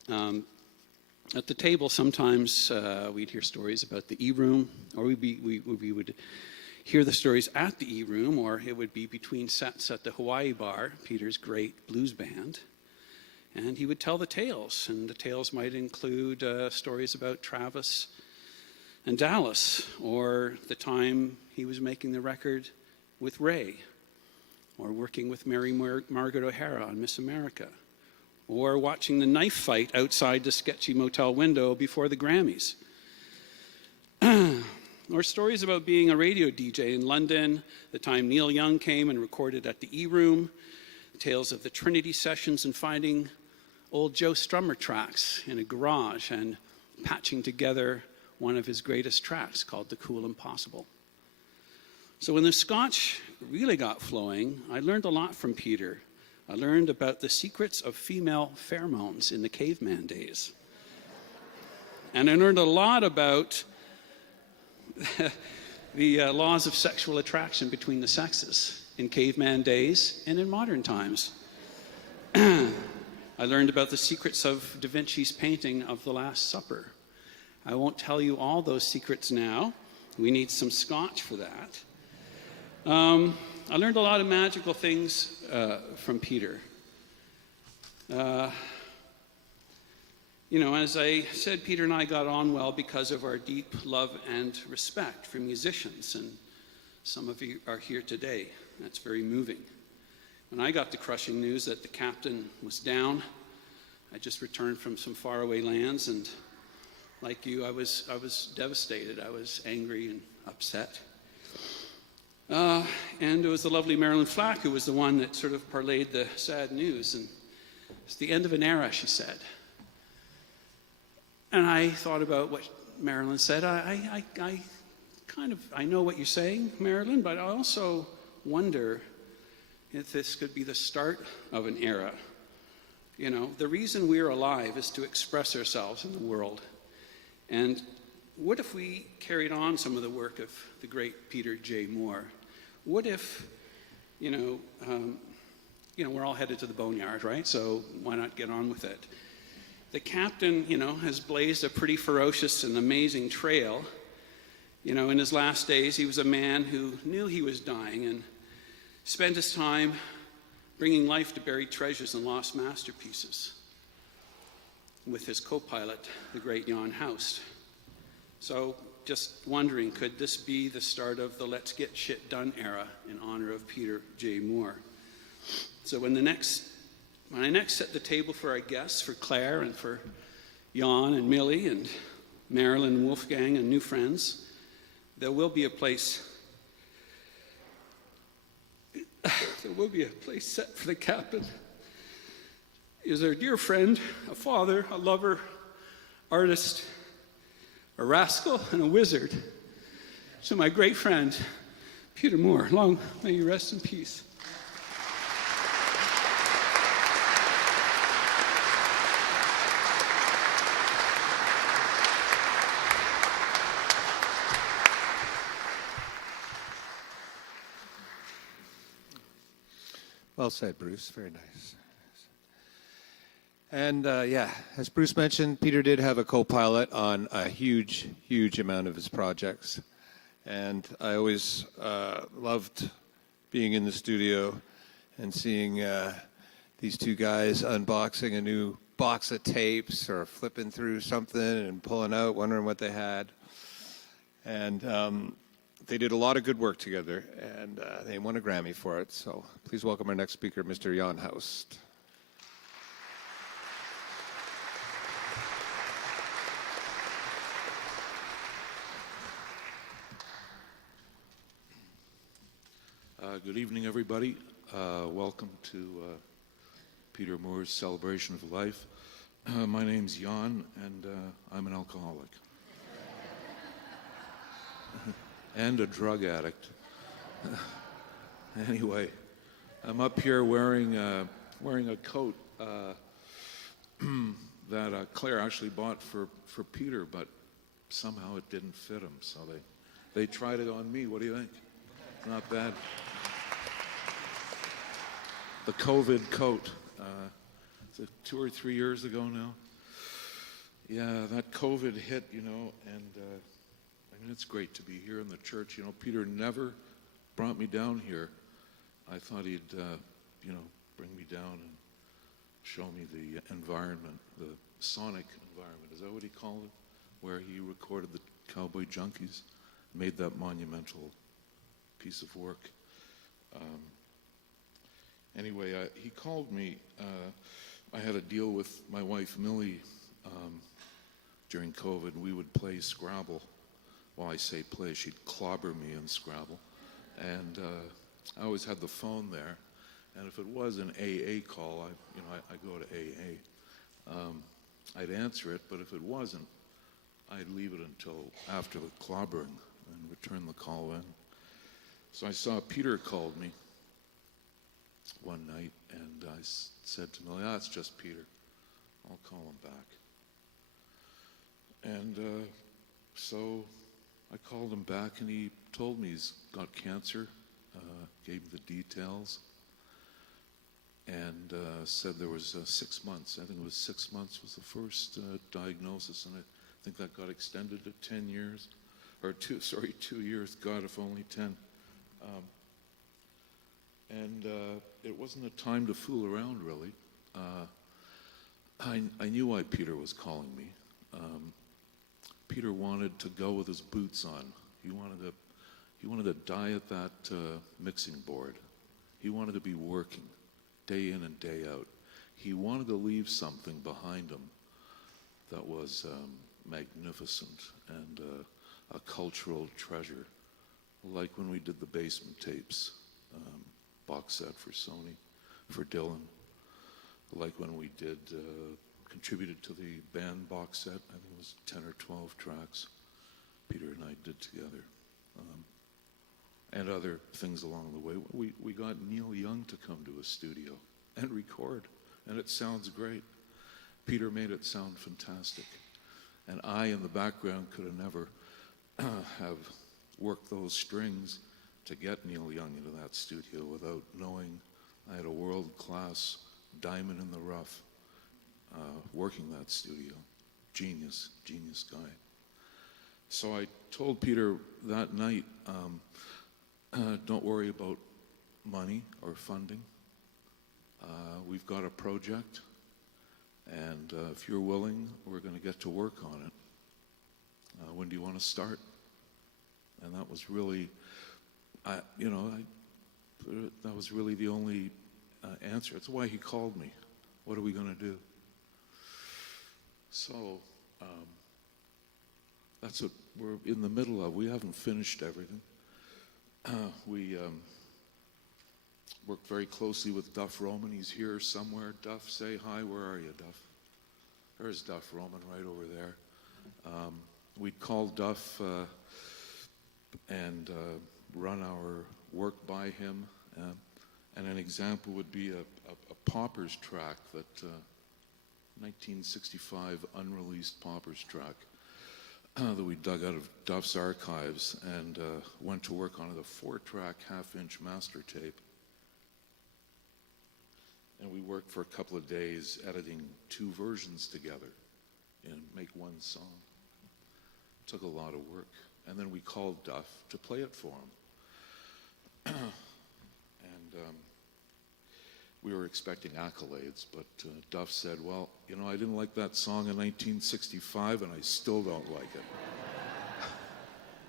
At the table, sometimes we'd hear stories about the E-Room, or we would hear the stories at the E-Room, or it would be between sets at the Hawaii Bar, Peter's great blues band. And he would tell the tales, and the tales might include stories about Travis and Dallas, or the time he was making the record with Ray, or working with Mary Margaret O'Hara on Miss America, or watching the knife fight outside the sketchy motel window before the Grammys. Or stories about being a radio DJ in London, the time Neil Young came and recorded at the E-Room, tales of the Trinity sessions and finding old Joe Strummer tracks in a garage and patching together one of his greatest tracks called The Cool Impossible. So when the scotch really got flowing, I learned a lot from Peter. I learned about the secrets of female pheromones in the caveman days. And I learned a lot about the laws of sexual attraction between the sexes in caveman days and in modern times. I learned about the secrets of Da Vinci's painting of The Last Supper. I won't tell you all those secrets now. We need some scotch for that. I learned a lot of magical things from Peter. As I said, Peter and I got on well because of our deep love and respect for musicians, and some of you are here today. That's very moving. When I got the crushing news that the captain was down, I just returned from some faraway lands, and like you, I was devastated. I was angry and upset. And it was the lovely Marilyn Flack who was the one that sort of parlayed the sad news. And it's the end of an era, she said. And I thought about what Marilyn said. I know what you're saying, Marilyn, but I also wonder if this could be the start of an era. The reason we're alive is to express ourselves in the world. And what if we carried on some of the work of the great Peter J. Morre? What if, we're all headed to the boneyard, right? So why not get on with it? The captain, has blazed a pretty ferocious and amazing trail. You know, in his last days, he was a man who knew he was dying and spent his time bringing life to buried treasures and lost masterpieces with his co-pilot, the great Jan Hust. So just wondering, could this be the start of the let's get shit done era in honor of Peter J. Morre? So when I next set the table for our guests, for Claire and for Jan and Millie and Marilyn and Wolfgang and new friends, there will be a place set for the captain. Is our dear friend, a father, a lover, artist, a rascal, and a wizard. So my great friend, Peter Morre, long may you rest in peace. Well said, Bruce. Very nice. And yeah, as Bruce mentioned, Peter did have a co-pilot on a huge, huge amount of his projects. And I always loved being in the studio and seeing these two guys unboxing a new box of tapes or flipping through something and pulling out, wondering what they had. And they did a lot of good work together, and they won a Grammy for it. So please welcome our next speaker, Mr. Jan Hust. Good evening, everybody. Welcome to Peter Morre's Celebration of Life. My name's Jan, and I'm an alcoholic. And a drug addict. Anyway, I'm up here wearing a coat that Claire actually bought for Peter, but somehow it didn't fit him, so they tried it on me. What do you think? Not bad. The COVID coat. Is it 2 or 3 years ago now? Yeah, that COVID hit, you know, and I mean, it's great to be here in the church. You know, Peter never brought me down here. I thought he'd, you know, bring me down and show me the environment, the sonic environment. Is that what he called it? Where he recorded the Cowboy Junkies, made that monumental piece of work. Anyway, he called me. I had a deal with my wife, Millie, during COVID. We would play Scrabble. Well, I say play, she'd clobber me in Scrabble. And I always had the phone there. And if it was an AA call, I go to AA. I'd answer it, but if it wasn't, I'd leave it until after the clobbering and return the call in. So I saw Peter called me one night, and I said to Millie, it's just Peter. I'll call him back. And so I called him back, and he told me he's got cancer, gave me the details, and said there was 6 months. I think it was 6 months was the first diagnosis, and I think that got extended to 10 years, or 2 years. God, if only 10. And it wasn't a time to fool around, really. I knew why Peter was calling me. Peter wanted to go with his boots on. He wanted to die at that mixing board. He wanted to be working day in and day out. He wanted to leave something behind him that was magnificent and a cultural treasure, like when we did the Basement Tapes box set for Sony, for Dylan, like when we did contributed to the band box set. I think it was 10 or 12 tracks Peter and I did together, and other things along the way. We got Neil Young to come to a studio and record, and it sounds great. Peter made it sound fantastic, and I in the background could have never have worked those strings to get Neil Young into that studio without knowing I had a world-class diamond in the rough working that studio. Genius guy. So I told Peter that night, don't worry about money or funding. We've got a project, and if you're willing, we're going to get to work on it. When do you want to start? And that was really, that was really the only answer. That's why he called me. What are we going to do? So that's what we're in the middle of. We haven't finished everything. We work very closely with Duff Roman. He's here somewhere. Duff, say hi. Where are you, Duff? There's Duff Roman right over there. We'd call Duff and run our work by him. And an example would be a Poppers track, that 1965 unreleased Poppers track that we dug out of Duff's archives and went to work on it, a 4-track half-inch master tape. And we worked for a couple of days editing 2 versions together and make one song. Took a lot of work. And then we called Duff to play it for him. And we were expecting accolades, but Duff said, well, I didn't like that song in 1965, and I still don't like it.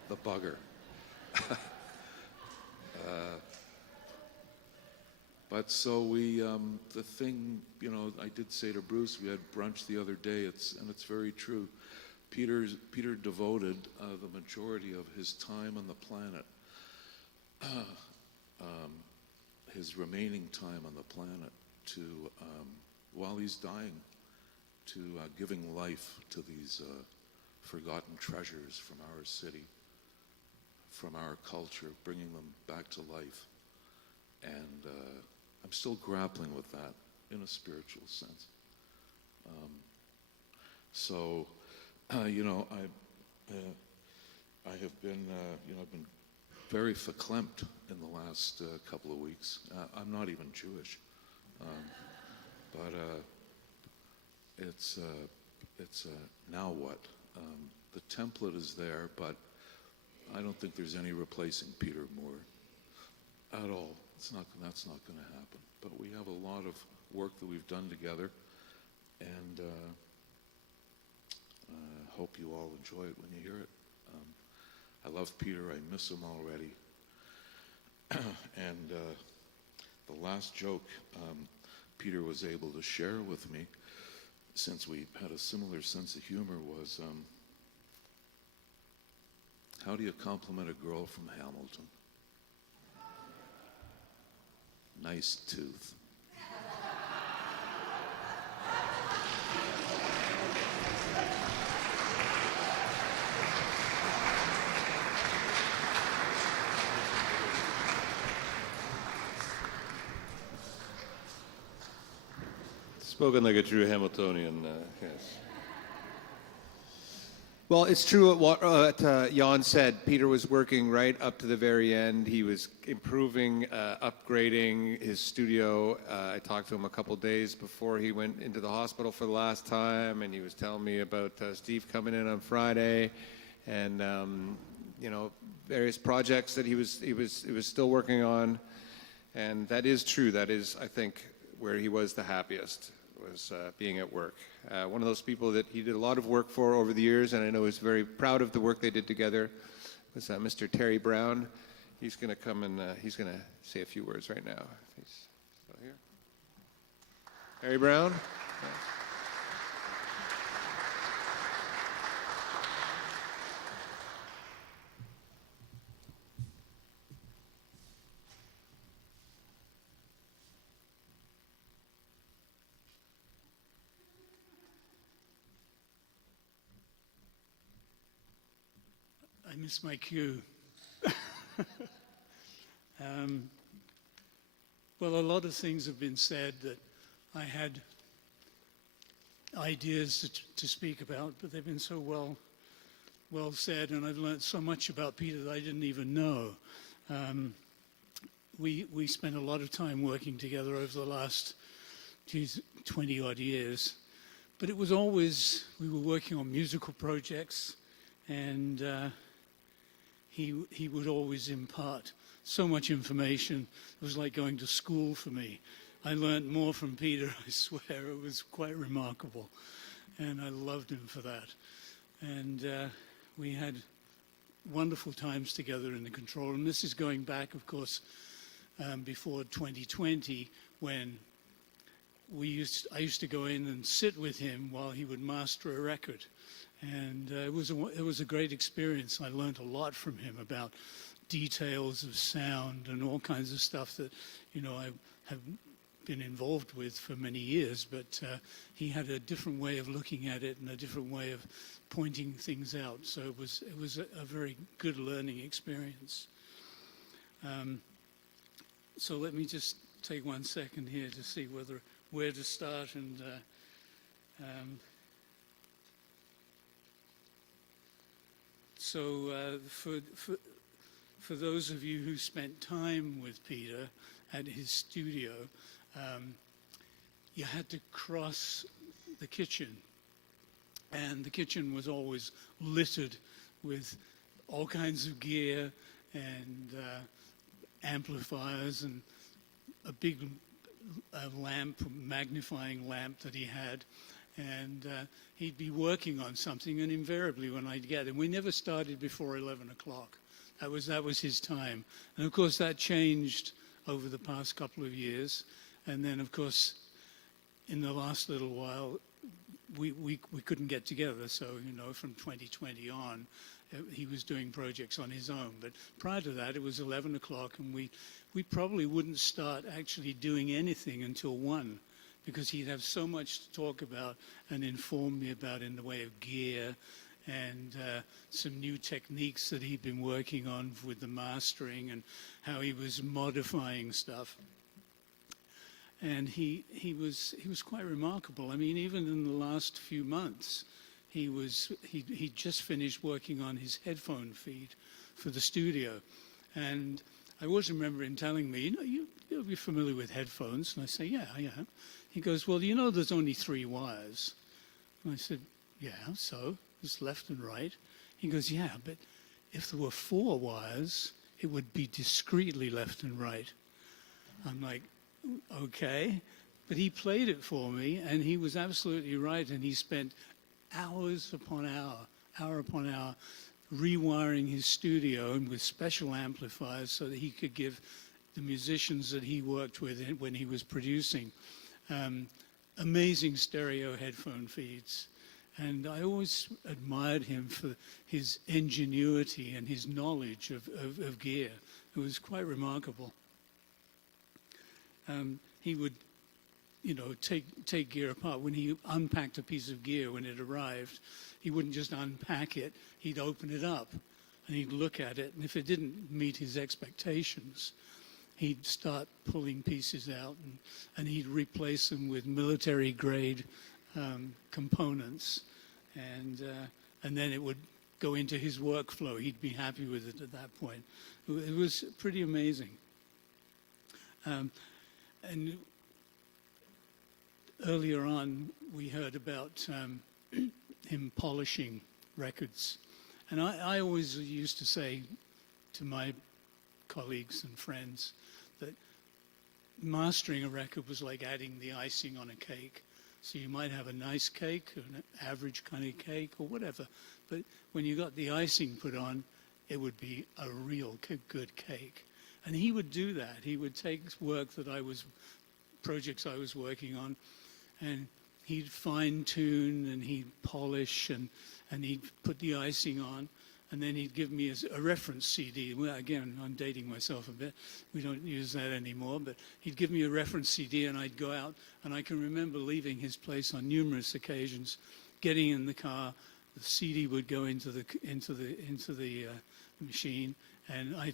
The bugger. But so we, the thing, I did say to Bruce, we had brunch the other day, and it's very true. Peter devoted the majority of his time on the planet, his remaining time on the planet, to while he's dying, to giving life to these forgotten treasures from our city, from our culture, bringing them back to life. And I'm still grappling with that in a spiritual sense. So, I have been, I've been very verklempt in the last couple of weeks. I'm not even Jewish, but it's now what? The template is there, but I don't think there's any replacing Peter Morre at all. That's not going to happen. But we have a lot of work that we've done together, and hope you all enjoy it when you hear it. I love Peter. I miss him already. And the last joke Peter was able to share with me, since we had a similar sense of humor, was, how do you compliment a girl from Hamilton? Nice tooth. Spoken like a true Hamiltonian, yes. Well, it's true what Jan said. Peter was working right up to the very end. He was improving, upgrading his studio. I talked to him a couple days before he went into the hospital for the last time, and he was telling me about Steve coming in on Friday, and various projects that he was still working on. And that is true. That is, I think, where he was the happiest, was being at work. One of those people that he did a lot of work for over the years, and I know he's very proud of the work they did together, was Mr. Terry Brown. He's going to come and he's going to say a few words right now. If he's still here. Terry Brown. I miss my cue. Well, a lot of things have been said that I had ideas to speak about, but they've been so well said, and I've learned so much about Peter that I didn't even know. We spent a lot of time working together over the last 20-odd years, but it was always, we were working on musical projects, and he would always impart so much information. It was like going to school for me. I learned more from Peter, I swear. It was quite remarkable, and I loved him for that. And we had wonderful times together in the control room. This is going back, of course, before 2020, when I used to go in and sit with him while he would master a record. And it was a great experience. I learned a lot from him about details of sound and all kinds of stuff that, I have been involved with for many years, but he had a different way of looking at it and a different way of pointing things out. So it was a very good learning experience. So let me just take 1 second here to see where to start. And so for those of you who spent time with Peter at his studio, you had to cross the kitchen, and the kitchen was always littered with all kinds of gear and amplifiers and a big magnifying lamp that he had, and he'd be working on something, and invariably when I'd get him, we never started before 11 o'clock. That was his time. And of course that changed over the past couple of years. And then of course in the last little while we couldn't get together. So, from 2020 on, he was doing projects on his own. But prior to that, it was 11 o'clock, and we probably wouldn't start actually doing anything until 1, because he'd have so much to talk about and inform me about in the way of gear and some new techniques that he'd been working on with the mastering and how he was modifying stuff. And he was quite remarkable. I mean, even in the last few months, he just finished working on his headphone feed for the studio. And I always remember him telling me, you'll be familiar with headphones. And I say, yeah. He goes, well, there's only 3 wires. And I said, yeah, so it's left and right. He goes, yeah, but if there were 4 wires, it would be discreetly left and right. I'm like, okay. But he played it for me, and he was absolutely right. And he spent hour upon hour, rewiring his studio and with special amplifiers so that he could give the musicians that he worked with when he was producing amazing stereo headphone feeds. And I always admired him for his ingenuity and his knowledge of gear. It was quite remarkable. He would, take gear apart. When he unpacked a piece of gear when it arrived, he wouldn't just unpack it. He'd open it up and he'd look at it. And if it didn't meet his expectations, he'd start pulling pieces out and he'd replace them with military-grade components. And then it would go into his workflow. He'd be happy with it at that point. It was pretty amazing. And earlier on, we heard about him polishing records. And I always used to say to my colleagues and friends that mastering a record was like adding the icing on a cake. So you might have a nice cake, an average kind of cake, or whatever. But when you got the icing put on, it would be a real good cake. And he would do that. He would take projects I was working on, and he'd fine-tune and he'd polish and he'd put the icing on. And then he'd give me a reference CD. Well, again, I'm dating myself a bit. We don't use that anymore. But he'd give me a reference CD, and I'd go out. And I can remember leaving his place on numerous occasions, getting in the car. The CD would go into the machine, and I'd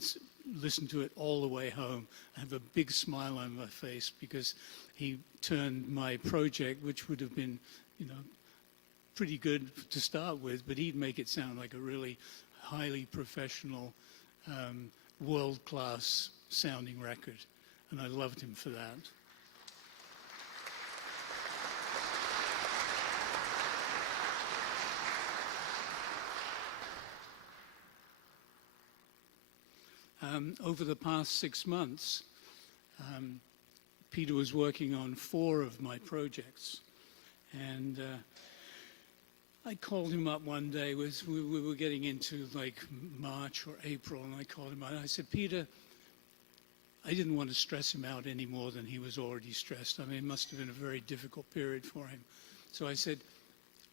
listen to it all the way home. I have a big smile on my face because he turned my project, which would have been, pretty good to start with, but he'd make it sound like a really highly professional, world-class sounding record. And I loved him for that. over the past 6 months, Peter was working on 4 of my projects. And I called him up one day. We were getting into like March or April, and I called him up. I said, Peter, I didn't want to stress him out any more than he was already stressed. I mean, it must have been a very difficult period for him. So I said,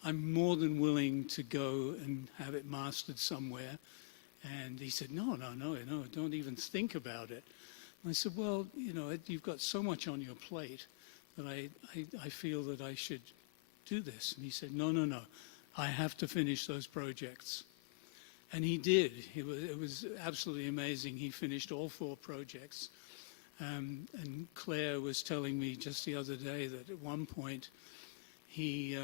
I'm more than willing to go and have it mastered somewhere. And he said, no, don't even think about it. And I said, well, you know, you've got so much on your plate that I feel that I should do this. And he said, no, I have to finish those projects. And he did. It was absolutely amazing. He finished all 4 projects. And Claire was telling me just the other day that at one point he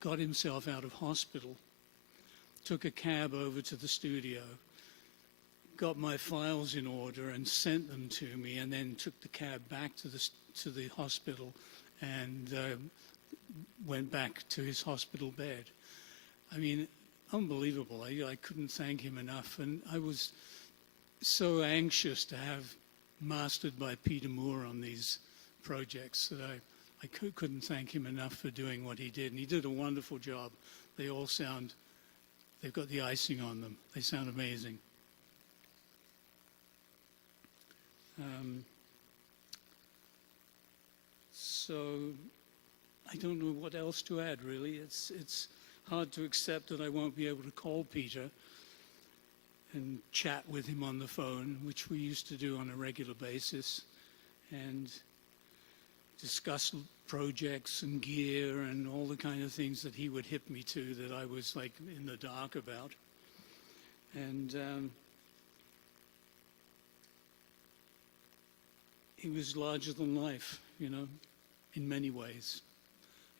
got himself out of hospital, took a cab over to the studio, got my files in order and sent them to me, and then took the cab back to the hospital and went back to his hospital bed. I mean, unbelievable. I couldn't thank him enough. And I was so anxious to have mastered by Peter Moore on these projects that I couldn't thank him enough for doing what he did. And he did a wonderful job. They all sound, they've got the icing on them. They sound amazing. So I don't know what else to add, really. It's hard to accept that I won't be able to call Peter and chat with him on the phone, which we used to do on a regular basis, and discuss projects and gear and all the kind of things that he would hip me to that I was like in the dark about. And he was larger than life, you know, in many ways.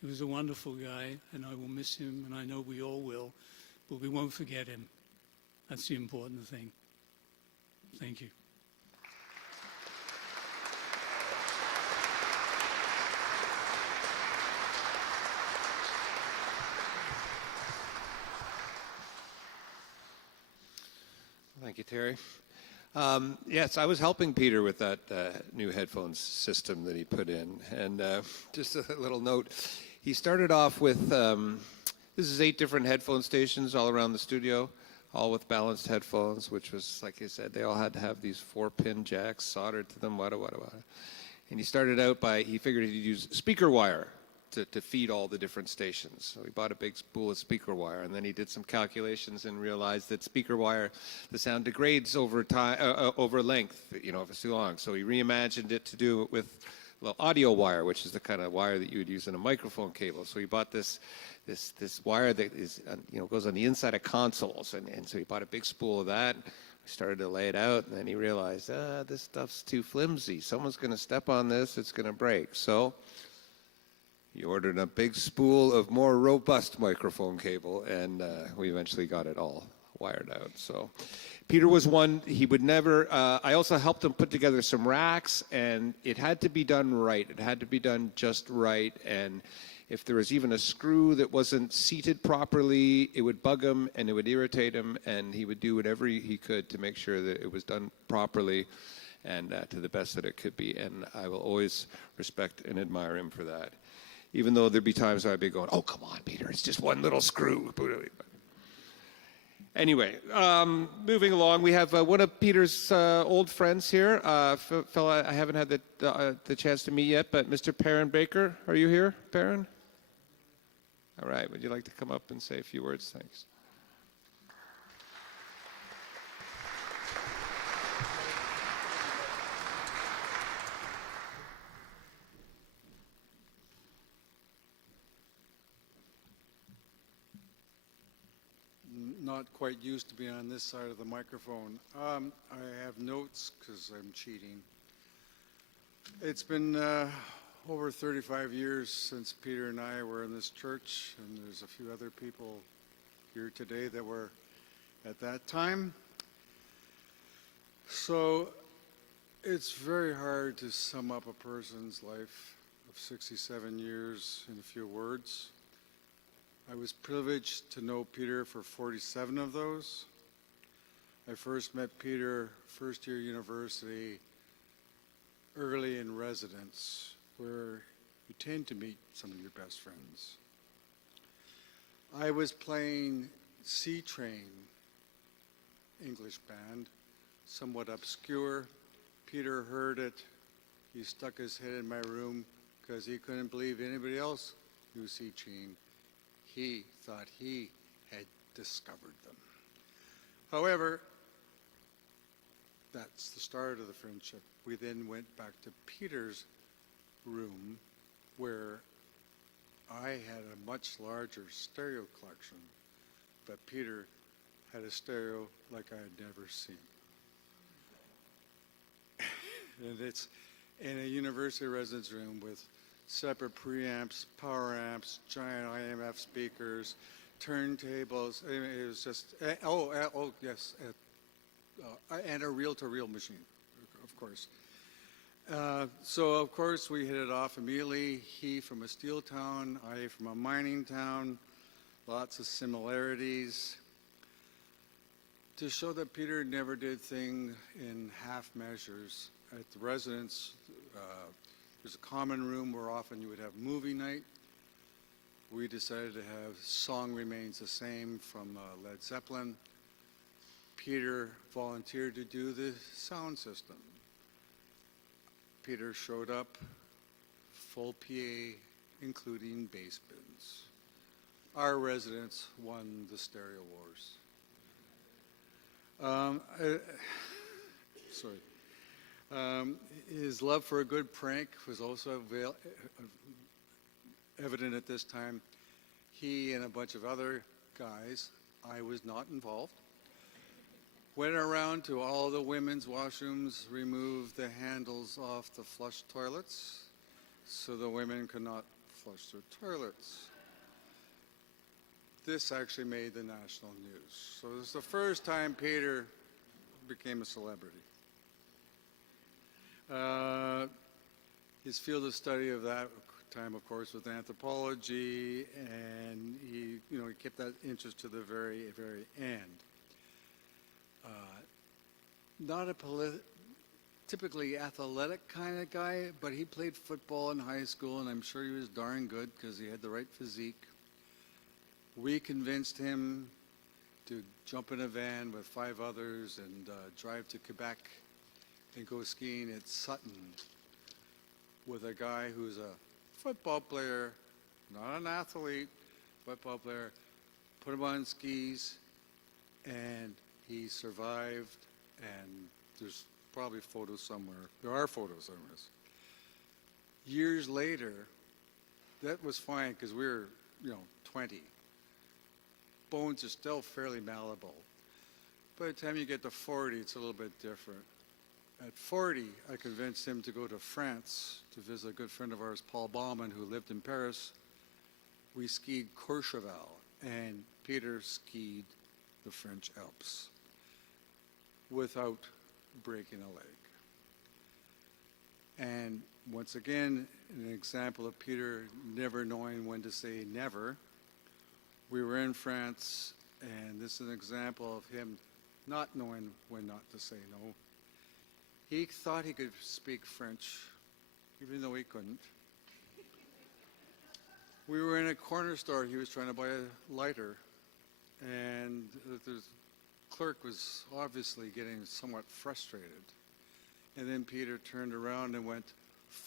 He was a wonderful guy, and I will miss him, and I know we all will, but we won't forget him. That's the important thing. Thank you. Thank you, Terry. Yes, I was helping Peter with that new headphones system that he put in. And just a little note, he started off with, this is 8 different headphone stations all around the studio, all with balanced headphones, which was, like I said, they all had to have these 4-pin jacks soldered to them, wada. And he started out by, he figured he'd use speaker wire to feed all the different stations. So he bought a big spool of speaker wire, and then he did some calculations and realized that speaker wire, the sound degrades over time, over length, you know, if it's too long. So he reimagined it to do it with audio wire, which is the kind of wire that you would use in a microphone cable. So he bought this wire that is, you know, goes on the inside of consoles, and so he bought a big spool of that. He started to lay it out, and then he realized, this stuff's too flimsy. Someone's going to step on this, it's going to break. So he ordered a big spool of more robust microphone cable, and we eventually got it all wired out. So Peter was one, he would never, I also helped him put together some racks, and it had to be done right. It had to be done just right, and if there was even a screw that wasn't seated properly, it would bug him and it would irritate him, and he would do whatever he could to make sure that it was done properly and to the best that it could be. And I will always respect and admire him for that. Even though there'd be times where I'd be going, oh, come on, Peter, it's just one little screw. Anyway, moving along, we have one of Peter's old friends here, a fella I haven't had the chance to meet yet, but Mr. Perrin Baker. Are you here, Perrin? All right, would you like to come up and say a few words? Thanks. Not quite used to being on this side of the microphone. I have notes because I'm cheating. It's been over 35 years since Peter and I were in this church, and there's a few other people here today that were at that time. So it's very hard to sum up a person's life of 67 years in a few words. I was privileged to know Peter for 47 of those. I first met Peter first year university, early in residence, where you tend to meet some of your best friends. I was playing C Train English band, somewhat obscure. Peter heard it. He stuck his head in my room because he couldn't believe anybody else knew C Train. He thought he had discovered them. However, that's the start of the friendship. We then went back to Peter's room where I had a much larger stereo collection, but Peter had a stereo like I had never seen. And it's in a university residence room with separate preamps, power amps, giant IMF speakers, turntables. I mean, it was just, yes, and a reel-to-reel machine, of course. So, of course, we hit it off immediately. He from a steel town, I from a mining town, lots of similarities. To show that Peter never did things in half measures, at the residence, there's a common room where often you would have movie night. We decided to have Song Remains the Same from Led Zeppelin. Peter volunteered to do the sound system. Peter showed up, full PA, including bass bins. Our residents won the stereo wars. His love for a good prank was also evident at this time. He and a bunch of other guys, I was not involved, went around to all the women's washrooms, removed the handles off the flush toilets so the women could not flush their toilets. This actually made the national news. So this is the first time Peter became a celebrity. His field of study of that time, of course, was anthropology, and he kept that interest to the very, very end. Not a typically athletic kind of guy, but he played football in high school, and I'm sure he was darn good because he had the right physique. We convinced him to jump in a van with 5 others and drive to Quebec and go skiing at Sutton with a guy who's a football player, not an athlete, football player. Put him on skis, and he survived, and there's probably photos somewhere. There are photos somewhere. Years later, that was fine because we were, 20. Bones are still fairly malleable. By the time you get to 40, it's a little bit different. At 40, I convinced him to go to France to visit a good friend of ours, Paul Baumann, who lived in Paris. We skied Courchevel, and Peter skied the French Alps without breaking a leg. And once again, an example of Peter never knowing when to say never. We were in France, and this is an example of him not knowing when not to say no. He thought he could speak French, even though he couldn't. We were in a corner store. He was trying to buy a lighter, and the clerk was obviously getting somewhat frustrated. And then Peter turned around and went,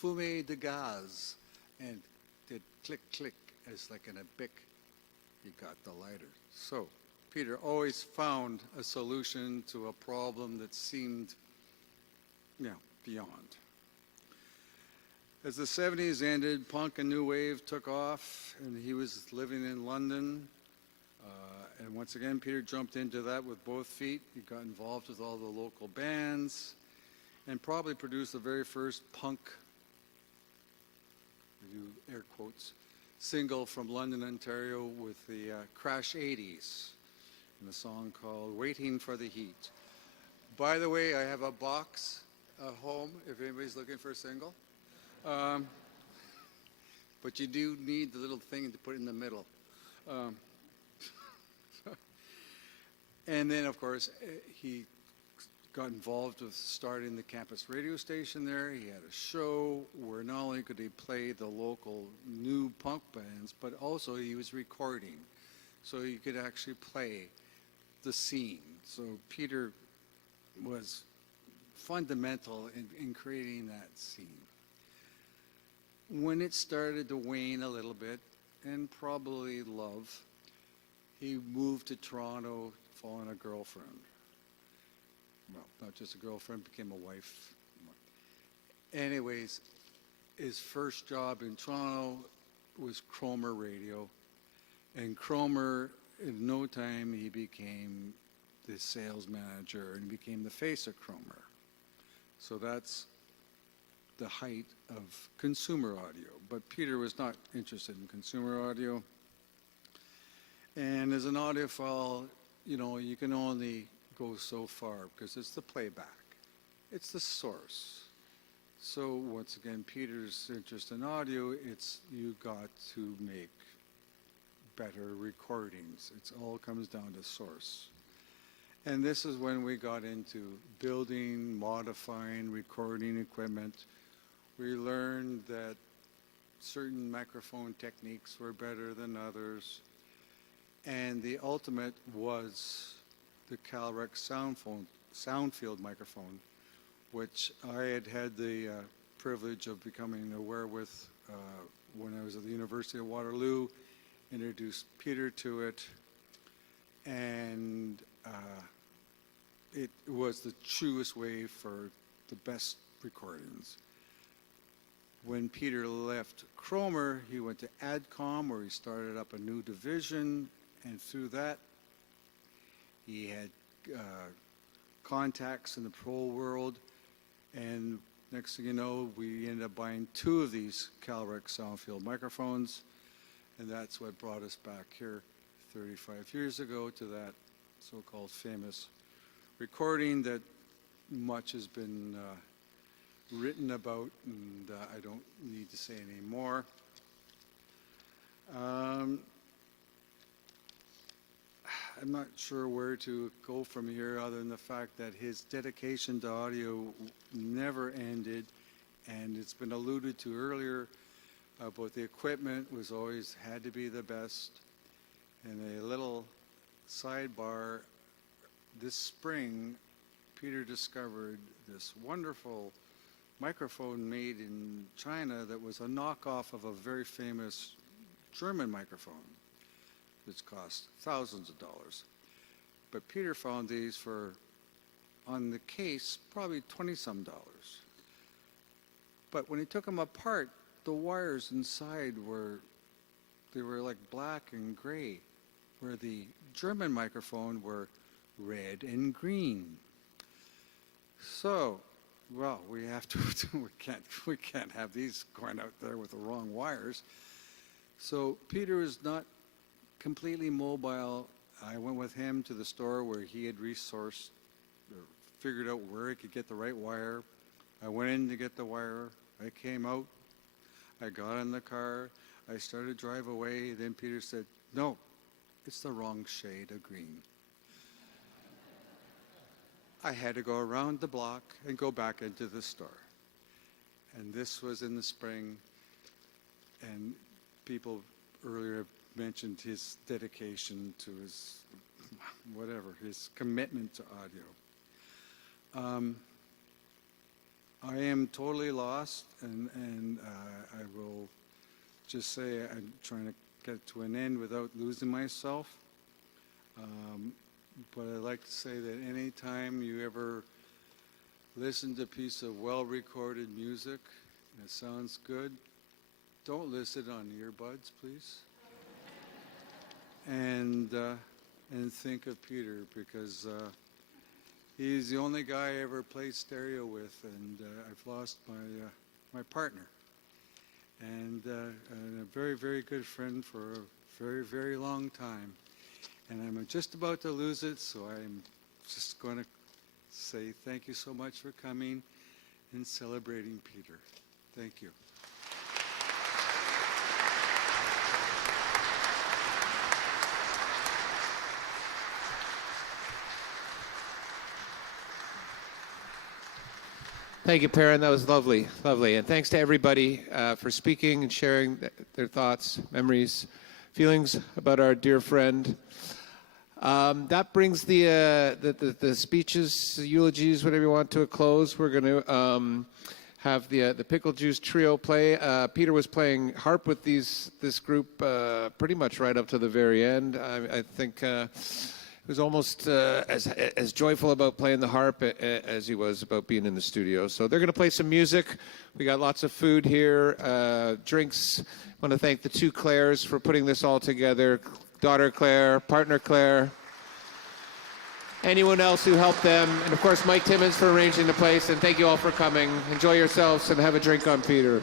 "Fumée de gaz," and did click, click, as like in a Bic. He got the lighter. So Peter always found a solution to a problem that seemed, beyond. As the 70s ended, punk and new wave took off, and he was living in London. And once again, Peter jumped into that with both feet. He got involved with all the local bands and probably produced the very first punk, I do air quotes, single from London, Ontario with the Crash 80s and a song called Waiting for the Heat. By the way, I have a box at home if anybody's looking for a single. But you do need the little thing to put in the middle. And then, of course, he got involved with starting the campus radio station there. He had a show where not only could he play the local new punk bands, but also he was recording. So he could actually play the scene. So Peter was fundamental in creating that scene. When it started to wane a little bit, and probably love, he moved to Toronto following a girlfriend. Well, not just a girlfriend, became a wife. Anyways, his first job in Toronto was Cromer Radio. And Cromer, in no time, he became the sales manager and became the face of Cromer. So that's the height of consumer audio. But Peter was not interested in consumer audio. And as an audiophile, you know, you can only go so far because it's the playback. It's the source. So once again, Peter's interest in audio, it's you got to make better recordings. It all comes down to source. And this is when we got into building, modifying, recording equipment. We learned that certain microphone techniques were better than others. And the ultimate was the Calrex Soundfield microphone, which I had the privilege of becoming aware with when I was at the University of Waterloo, introduced Peter to it, and it was the truest way for the best recordings. When Peter left Cromer, he went to AdCom, where he started up a new division, and through that, he had contacts in the pro world, and next thing you know, we ended up buying 2 of these Calrex Soundfield microphones, and that's what brought us back here 35 years ago to that so-called famous recording that much has been written about, and I don't need to say any more. I'm not sure where to go from here other than the fact that his dedication to audio never ended, and it's been alluded to earlier about the equipment was always had to be the best. And a little sidebar, this spring, Peter discovered this wonderful microphone made in China that was a knockoff of a very famous German microphone, which cost thousands of dollars. But Peter found these for, on the case, probably 20-some dollars. But when he took them apart, the wires inside they were like black and gray, where the German microphone were red and green. So, well, we have to, we can't have these going out there with the wrong wires. So Peter is not completely mobile. I went with him to the store where he had resourced, or figured out where he could get the right wire. I went in to get the wire. I came out. I got in the car. I started to drive away. Then Peter said, "No, it's the wrong shade of green." I had to go around the block and go back into the store. And this was in the spring, and people earlier mentioned his dedication to his, whatever, his commitment to audio. I am totally lost, and I will just say I'm trying to get to an end without losing myself. But I'd like to say that anytime you ever listen to a piece of well-recorded music and it sounds good, don't listen on earbuds, please. And think of Peter, because he's the only guy I ever played stereo with, and I've lost my partner. And a very, very good friend for a very, very long time. And I'm just about to lose it, so I'm just going to say thank you so much for coming and celebrating Peter. Thank you. Thank you, Perrin. That was lovely, lovely. And thanks to everybody for speaking and sharing their thoughts, memories, feelings about our dear friend. That brings the speeches, the eulogies, whatever you want, to a close. We're going to have the Pickle Juice Trio play. Peter was playing harp with this group pretty much right up to the very end. I think he was almost as joyful about playing the harp as he was about being in the studio. So they're going to play some music. We got lots of food here, drinks. I want to thank the two Claires for putting this all together. Daughter Claire, partner Claire, anyone else who helped them, and of course Mike Timmons for arranging the place, and thank you all for coming. Enjoy yourselves and have a drink on Peter.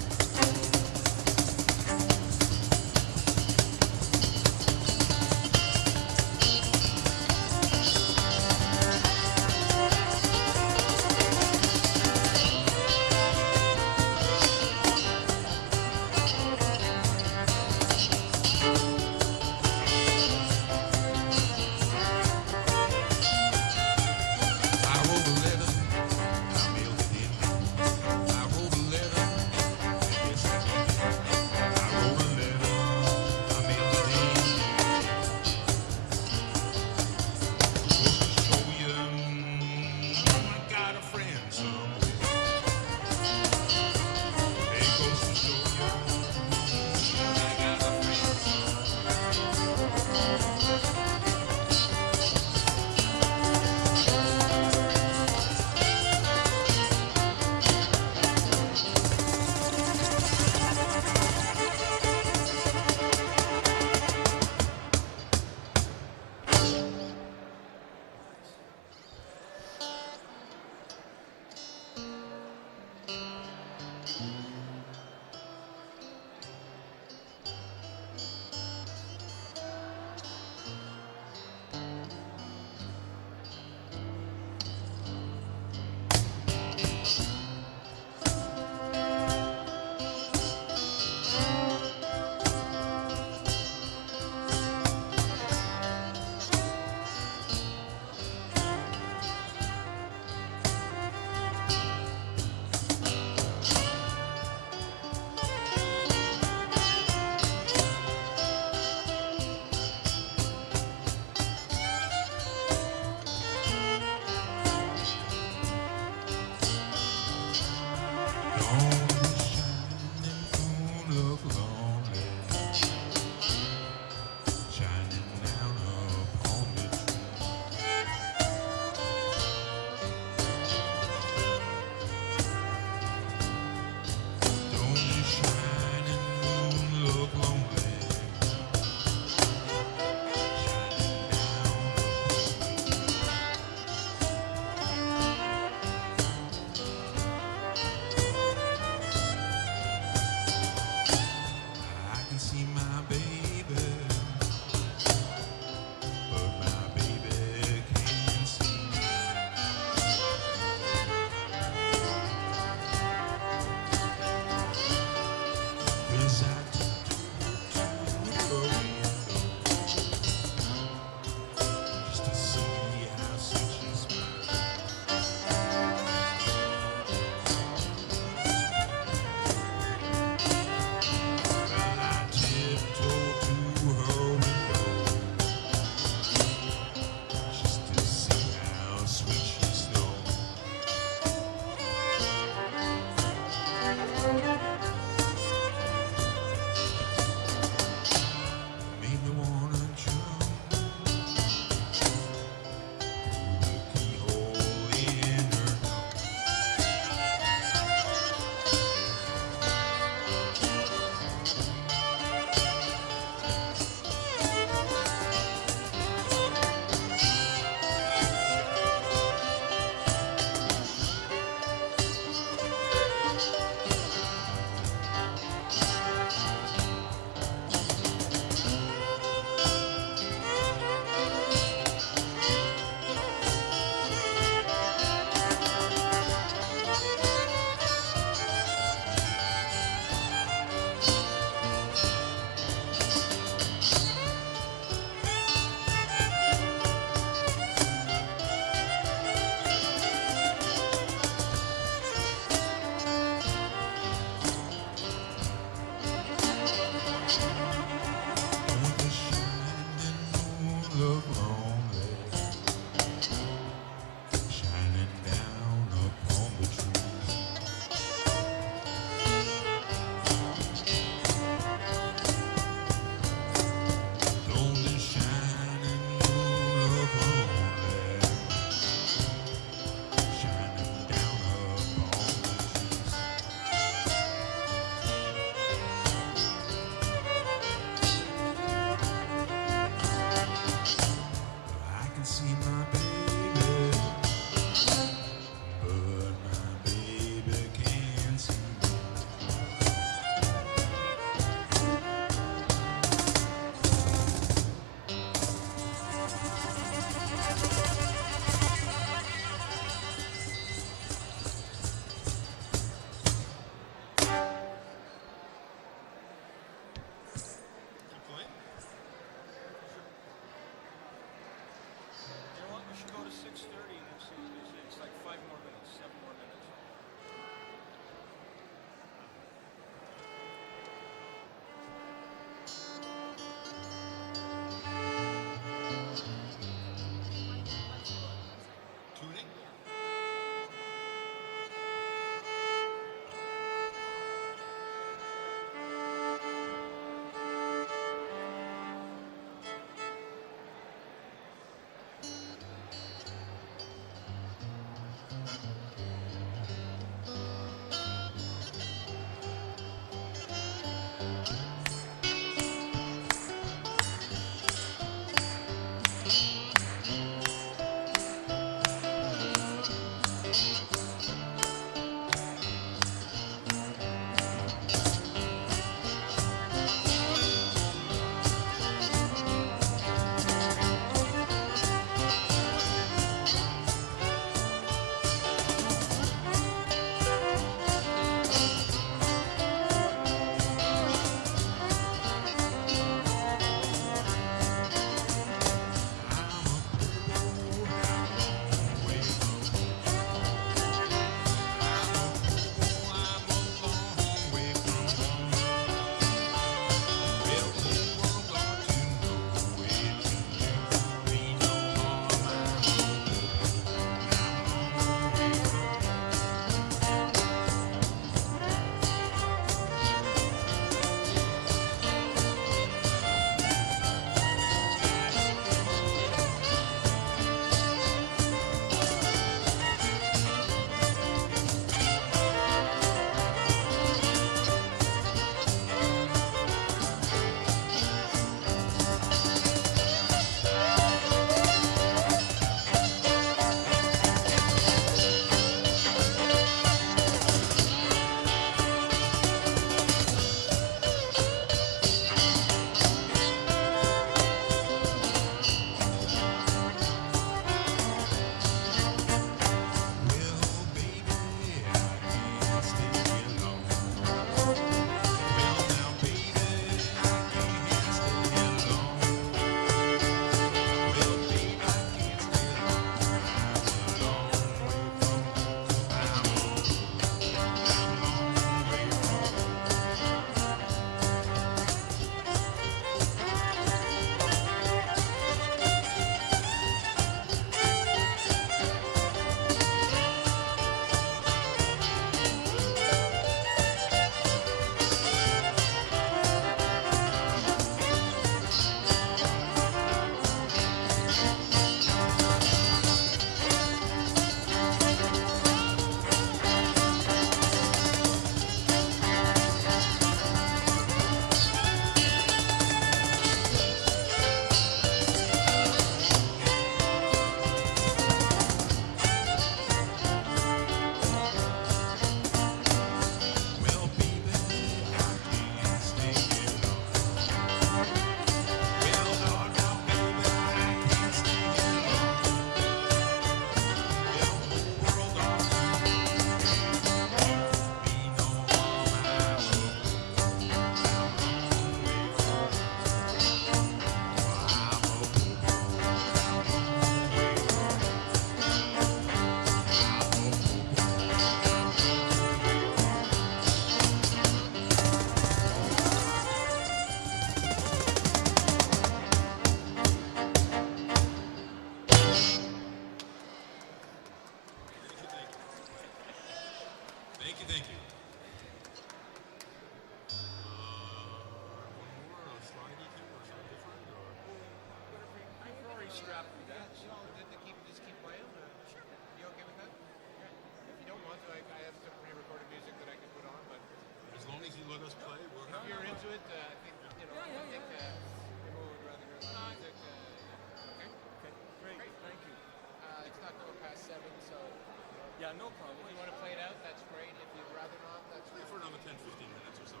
no problem. You want to play it out? That's great. If you'd rather not, that's Wait for another 10, 15 minutes or so.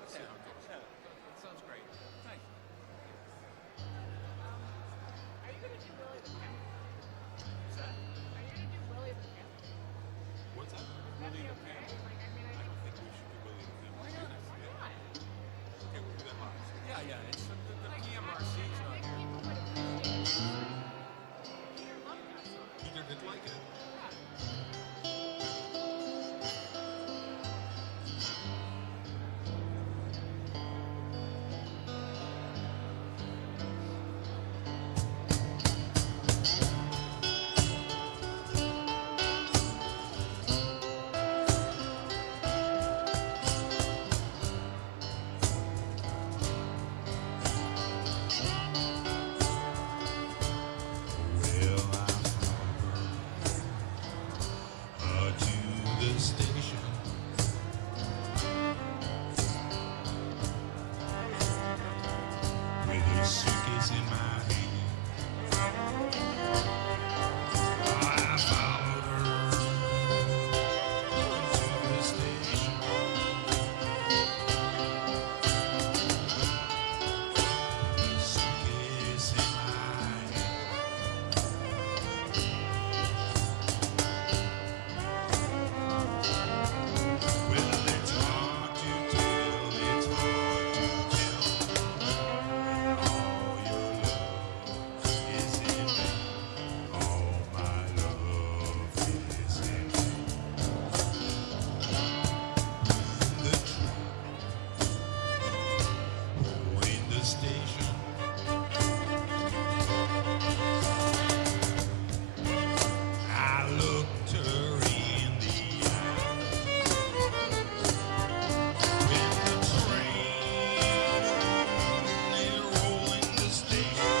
Let's see how it goes. That sounds great. Thanks. Are you going to do Willie the Pimp? What's that? Are you going to do Willie the Pimp? What's that? That'd Willie be the okay. Pimp. Like, I mean, I don't think we should do Willie the Pimp. why not? Okay, we'll do that live. Yeah, yeah. It's the Like, PMRC's I not think here. people would appreciate it. Peter loved that song. Peter did like it. Well, I to the station. With a suitcase in my hand, I followed her to the station. Suitcase in my hand. Well, it's hard to tell, it's hard to tell. All your love is in me. All my love is in me. The train in the station. I looked her in the eye. When the train rolling the station,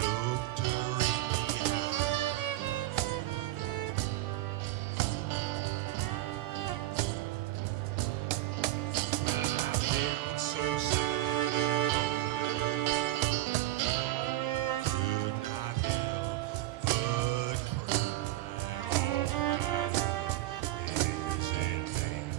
I looked her in the eye. Well, I felt so sad and lonely, could not help but cry. All my love is in vain.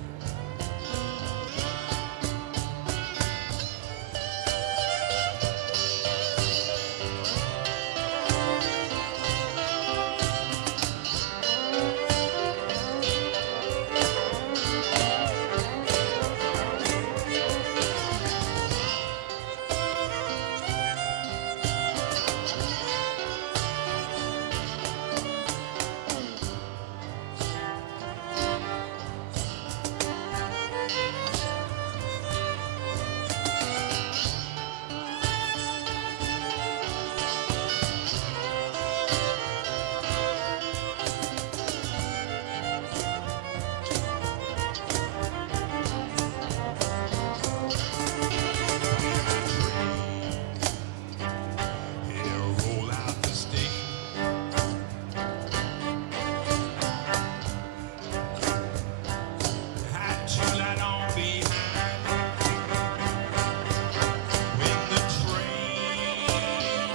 Roll out the station. Had you let on behind when the train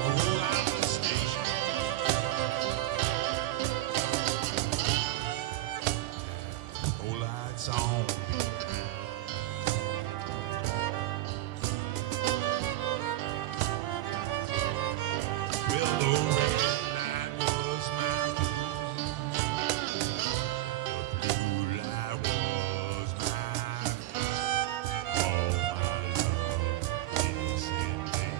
roll out the station. All lights on behind. Well, the red light was my rule. The blue light was my friend. All my love is in vain.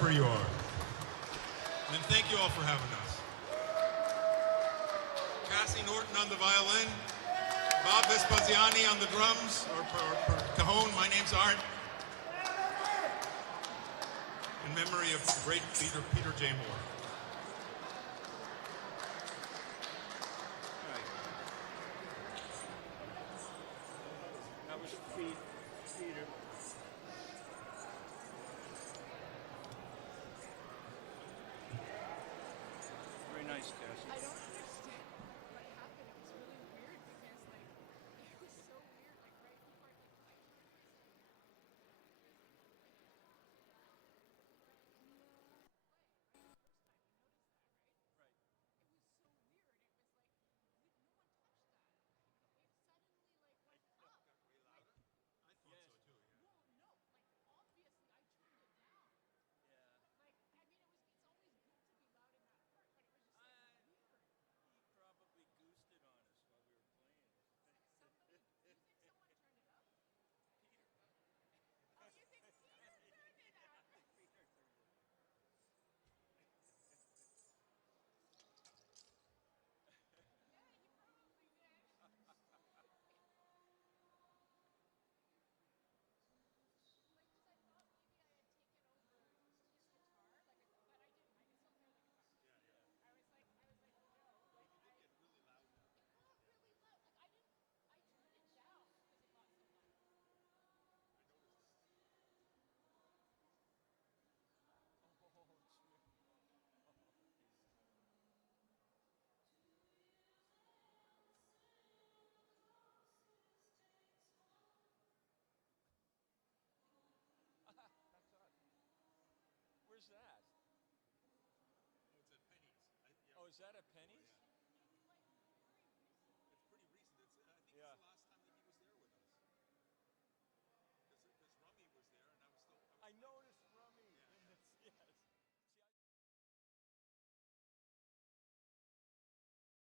wherever you are. And thank you all for having us. Cassie Norton on the violin, Bob Vespasiani on the drums, or cajon. My name's Art. In memory of great leader Peter J. Morre. That was Peter. Very nice, Cassie. I don't understand what happened. It was really weird because, like, it was so weird. Like, right before, like, I turned myself down. Right. It was so weird. It was like, no one touched that. It suddenly, like, went up. Way louder? I thought so too, yeah. Well, no, like, obviously, I turned it down. Yeah. Like, I mean, it's always good to be loud in that part, but it was just, like, weird. He probably goosed it on us while we were playing. You think someone turned it up? Peter. Oh, you think Peter turned it up? Peter turned it. Yeah, he probably did. Like, because I thought maybe I had taken over his guitar, like, but I didn't. I can still hear the guitar. Yeah, yeah. I was like, oh no, like You did get really loud now. it got really loud. Like I turned it down because it got so loud. I noticed that. Oh, Smith. That's us. Where's that? Oh, it's at Penny's. Oh, is that a Penny's?